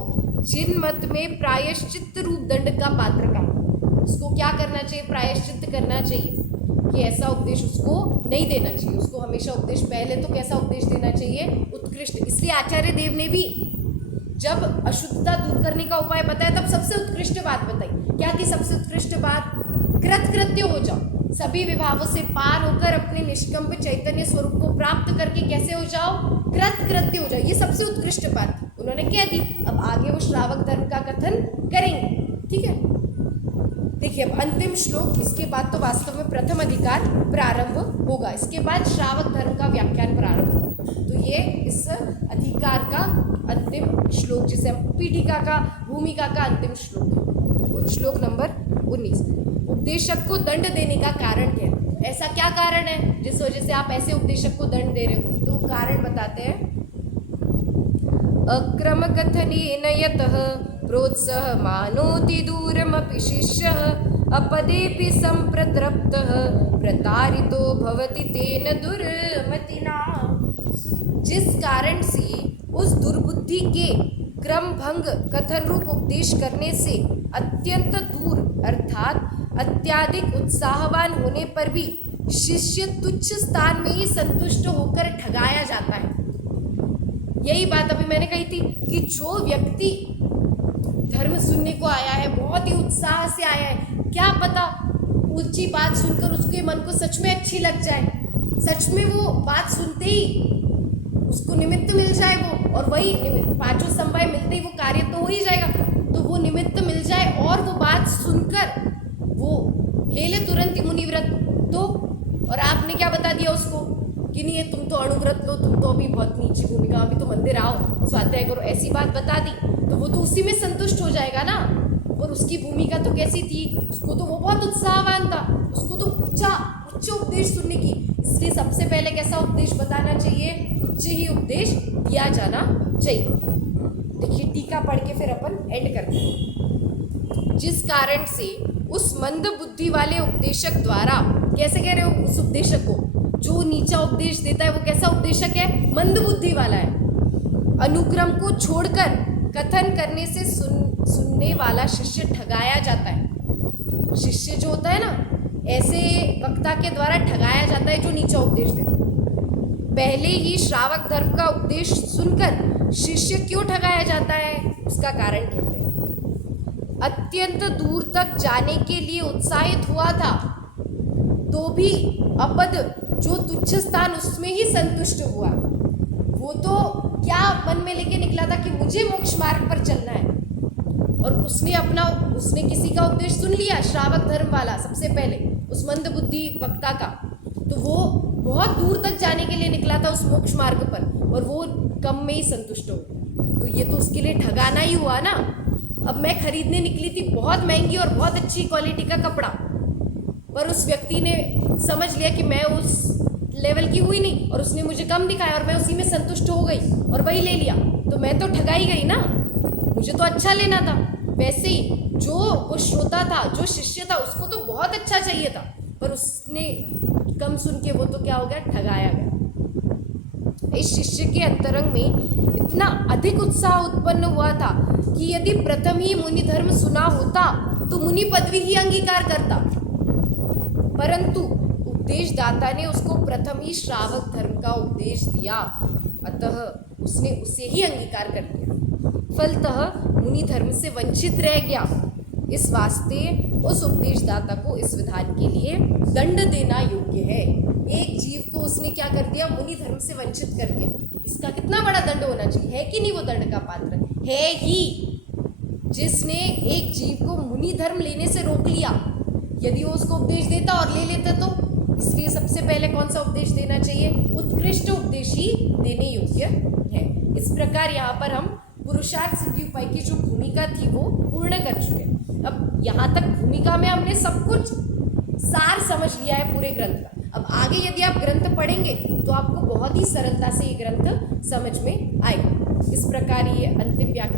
जिन मत में प्रायश्चित रूप दंड का पात्र का, उसको क्या करना चाहिए? प्रायश्चित करना चाहिए कि ऐसा उपदेश उसको नहीं देना चाहिए। उसको हमेशा उपदेश पहले तो कैसा उपदेश देना चाहिए? उत्कृष्ट। इसलिए आचार्य देव ने भी जब अशुद्धता दूर करने का उपाय बताया तब सबसे उत्कृष्ट बात बताई। क्या थी सबसे उत्कृष्ट बात? कृतकृत्य हो जाओ, सभी विभावों से पार होकर अपने निष्कंप चैतन्य स्वरूप को प्राप्त करके कैसे हो जाओ? कृतकृत्य हो जाओ। ये सबसे उत्कृष्ट बात उन्होंने कह दी। अब आगे वो श्रावक धर्म का कथन करेंगे, ठीक है। देखिए अब अंतिम श्लोक, इसके बाद तो वास्तव में प्रथम अधिकार प्रारंभ होगा, इसके बाद श्रावक धर्म का व्याख्यान प्रारंभ होगा। तो ये इस अधिकार का अंतिम श्लोक, जिसे हम पीठिका का, भूमिका का अंतिम श्लोक, श्लोक नंबर 19। उपदेशक को दंड देने का कारण क्या है? ऐसा क्या कारण है जिस वजह से आप ऐसे उपदेशक को दंड दे रहे हो? तो कारण बताते हैं, अक्रम कथनेन यतः प्रोत्साहमानोति दूरमपि शिष्यः अपदेपि संप्रतृप्तः प्रतारितो भवति तेन दुर्मतिना। जिस कारण से उस दुर्बुद्धि के क्रम भंग कथन रूप उपदेश करने से अत्यंत दूर अर्थात अत्याधिक उत्साहवान होने पर भी शिष्य तुच्छ स्थान में ही संतुष्ट होकर ठगाया जाता है। यही बात अभी मैंने कही थी कि जो व्यक्ति धर्म सुनने को आया है, बहुत ही उत्साह से आया है, क्या पता ऊंची बात सुनकर उसके मन को सच में अच्छी लग जाए, सच में वो बात सुनते ही उसको निमित्त मिल जाए वो, और वही पांचों समवाय मिलते ही वो कार्य तो हो ही जाएगा। तो वो निमित्त मिल जाए और वो बात सुनकर वो ले ले तुरंत ही मुनिव्रत। तो और आपने क्या बता दिया उसको कि नहीं तुम तो अणुव्रत लो, तुम तो अभी बहुत नीची भूमिका, अभी तो मंदिर आओ, स्वाध्याय करो, ऐसी बात बता दी, तो वो तो उसी में संतुष्ट हो जाएगा ना। और उसकी भूमिका तो कैसी थी? उसको तो वो बहुत उत्साहवान था, उसको तो उच्च उपदेश सुनने की। इसलिए सबसे पहले कैसा उपदेश बताना चाहिए? उच्च ही उपदेश दिया जाना चाहिए। देखिए टीका पढ़ के फिर अपन एंड करते हैं। जिस कारण से उस मंद बुद्धि वाले उपदेशक द्वारा, कैसे कह रहे हो उस उपदेशक को? जो नीचा उपदेश देता है वो कैसा उपदेशक है? मंद बुद्धि वाला है। अनुक्रम को छोड़कर कथन करने से सुनने वाला शिष्य ठगाया जाता है। शिष्य जो होता है ना, ऐसे वक्ता के द्वारा ठगाया जाता है जो नीचा उपदेश देता है। पहले ही श्रावक धर्म का उपदेश सुनकर शिष्य क्यों ठगाया जाता है? उसका कारण कहते हैं, अत्यंत दूर तक जाने के लिए उत्साहित हुआ था तो भी अपद जो तुच्छ स्थान उसमें ही संतुष्ट हुआ। वो तो क्या मन में लेके निकला था कि मुझे मोक्ष मार्ग पर चलना है, और उसने किसी का उपदेश सुन लिया, श्रावक धर्म वाला सबसे पहले, उस मंद बुद्धि वक्ता का, तो वो बहुत दूर तक जाने के लिए निकला था उस मोक्ष मार्ग पर, और वो कम में ही संतुष्ट हो गया। तो ये तो उसके लिए ठगाना ही हुआ ना। अब मैं खरीदने निकली थी बहुत महंगी और बहुत अच्छी क्वालिटी का कपड़ा, पर उस व्यक्ति ने समझ लिया कि मैं उस लेवल की हुई नहीं और उसने मुझे कम दिखाया और मैं उसी में संतुष्ट हो गई और वही ले लिया, तो मैं तो ठगाई गई ना। मुझे तो अच्छा लेना था। वैसे ही जो वो श्रोता था, जो शिष्य था, उसको तो बहुत अच्छा चाहिए था, पर उसने कम सुन के वो तो क्या हो गया, ठगाया गया। इस शिष्य के अंतरंग में इतना अधिक उत्साह उत्पन्न हुआ था कि यदि प्रथम ही मुनि धर्म सुना होता तो मुनि पदवी ही अंगीकार करता, परंतु उपदेशदाता ने उसको प्रथम ही श्रावक धर्म का उपदेश दिया, अतः उसने उसे ही अंगीकार कर लिया। फलतः मुनि धर्म से वंचित रह गया। इस वास्ते उस उपदेशदाता को इस विधान के लिए दंड देना योग्य है। एक जीव को उसने क्या कर दिया, मुनि धर्म से वंचित कर दिया। इसका कितना बड़ा दंड होना चाहिए, है कि नहीं? वो दंड का पात्र है ही। जिसने एक जीव को मुनि धर्म लेने से रोक लिया, यदि वो उसको उपदेश देता और ले लेता तो, इसलिए सबसे पहले कौन सा उपदेश देना चाहिए? उत्कृष्ट उपदेश ही देने योग्य है। इस प्रकार यहाँ पर हम पुरुषार्थ सिद्धि उपाय की जो भूमिका थी वो पूर्ण कर चुके हैं। अब यहाँ तक भूमिका में हमने सब कुछ सार समझ लिया है पूरे ग्रंथ का। अब आगे यदि आप ग्रंथ पढ़ेंगे तो आपको बहुत ही सरलता से ये ग्रंथ समझ में आएगा। इस प्रकार ये अंतिम व्याख्यान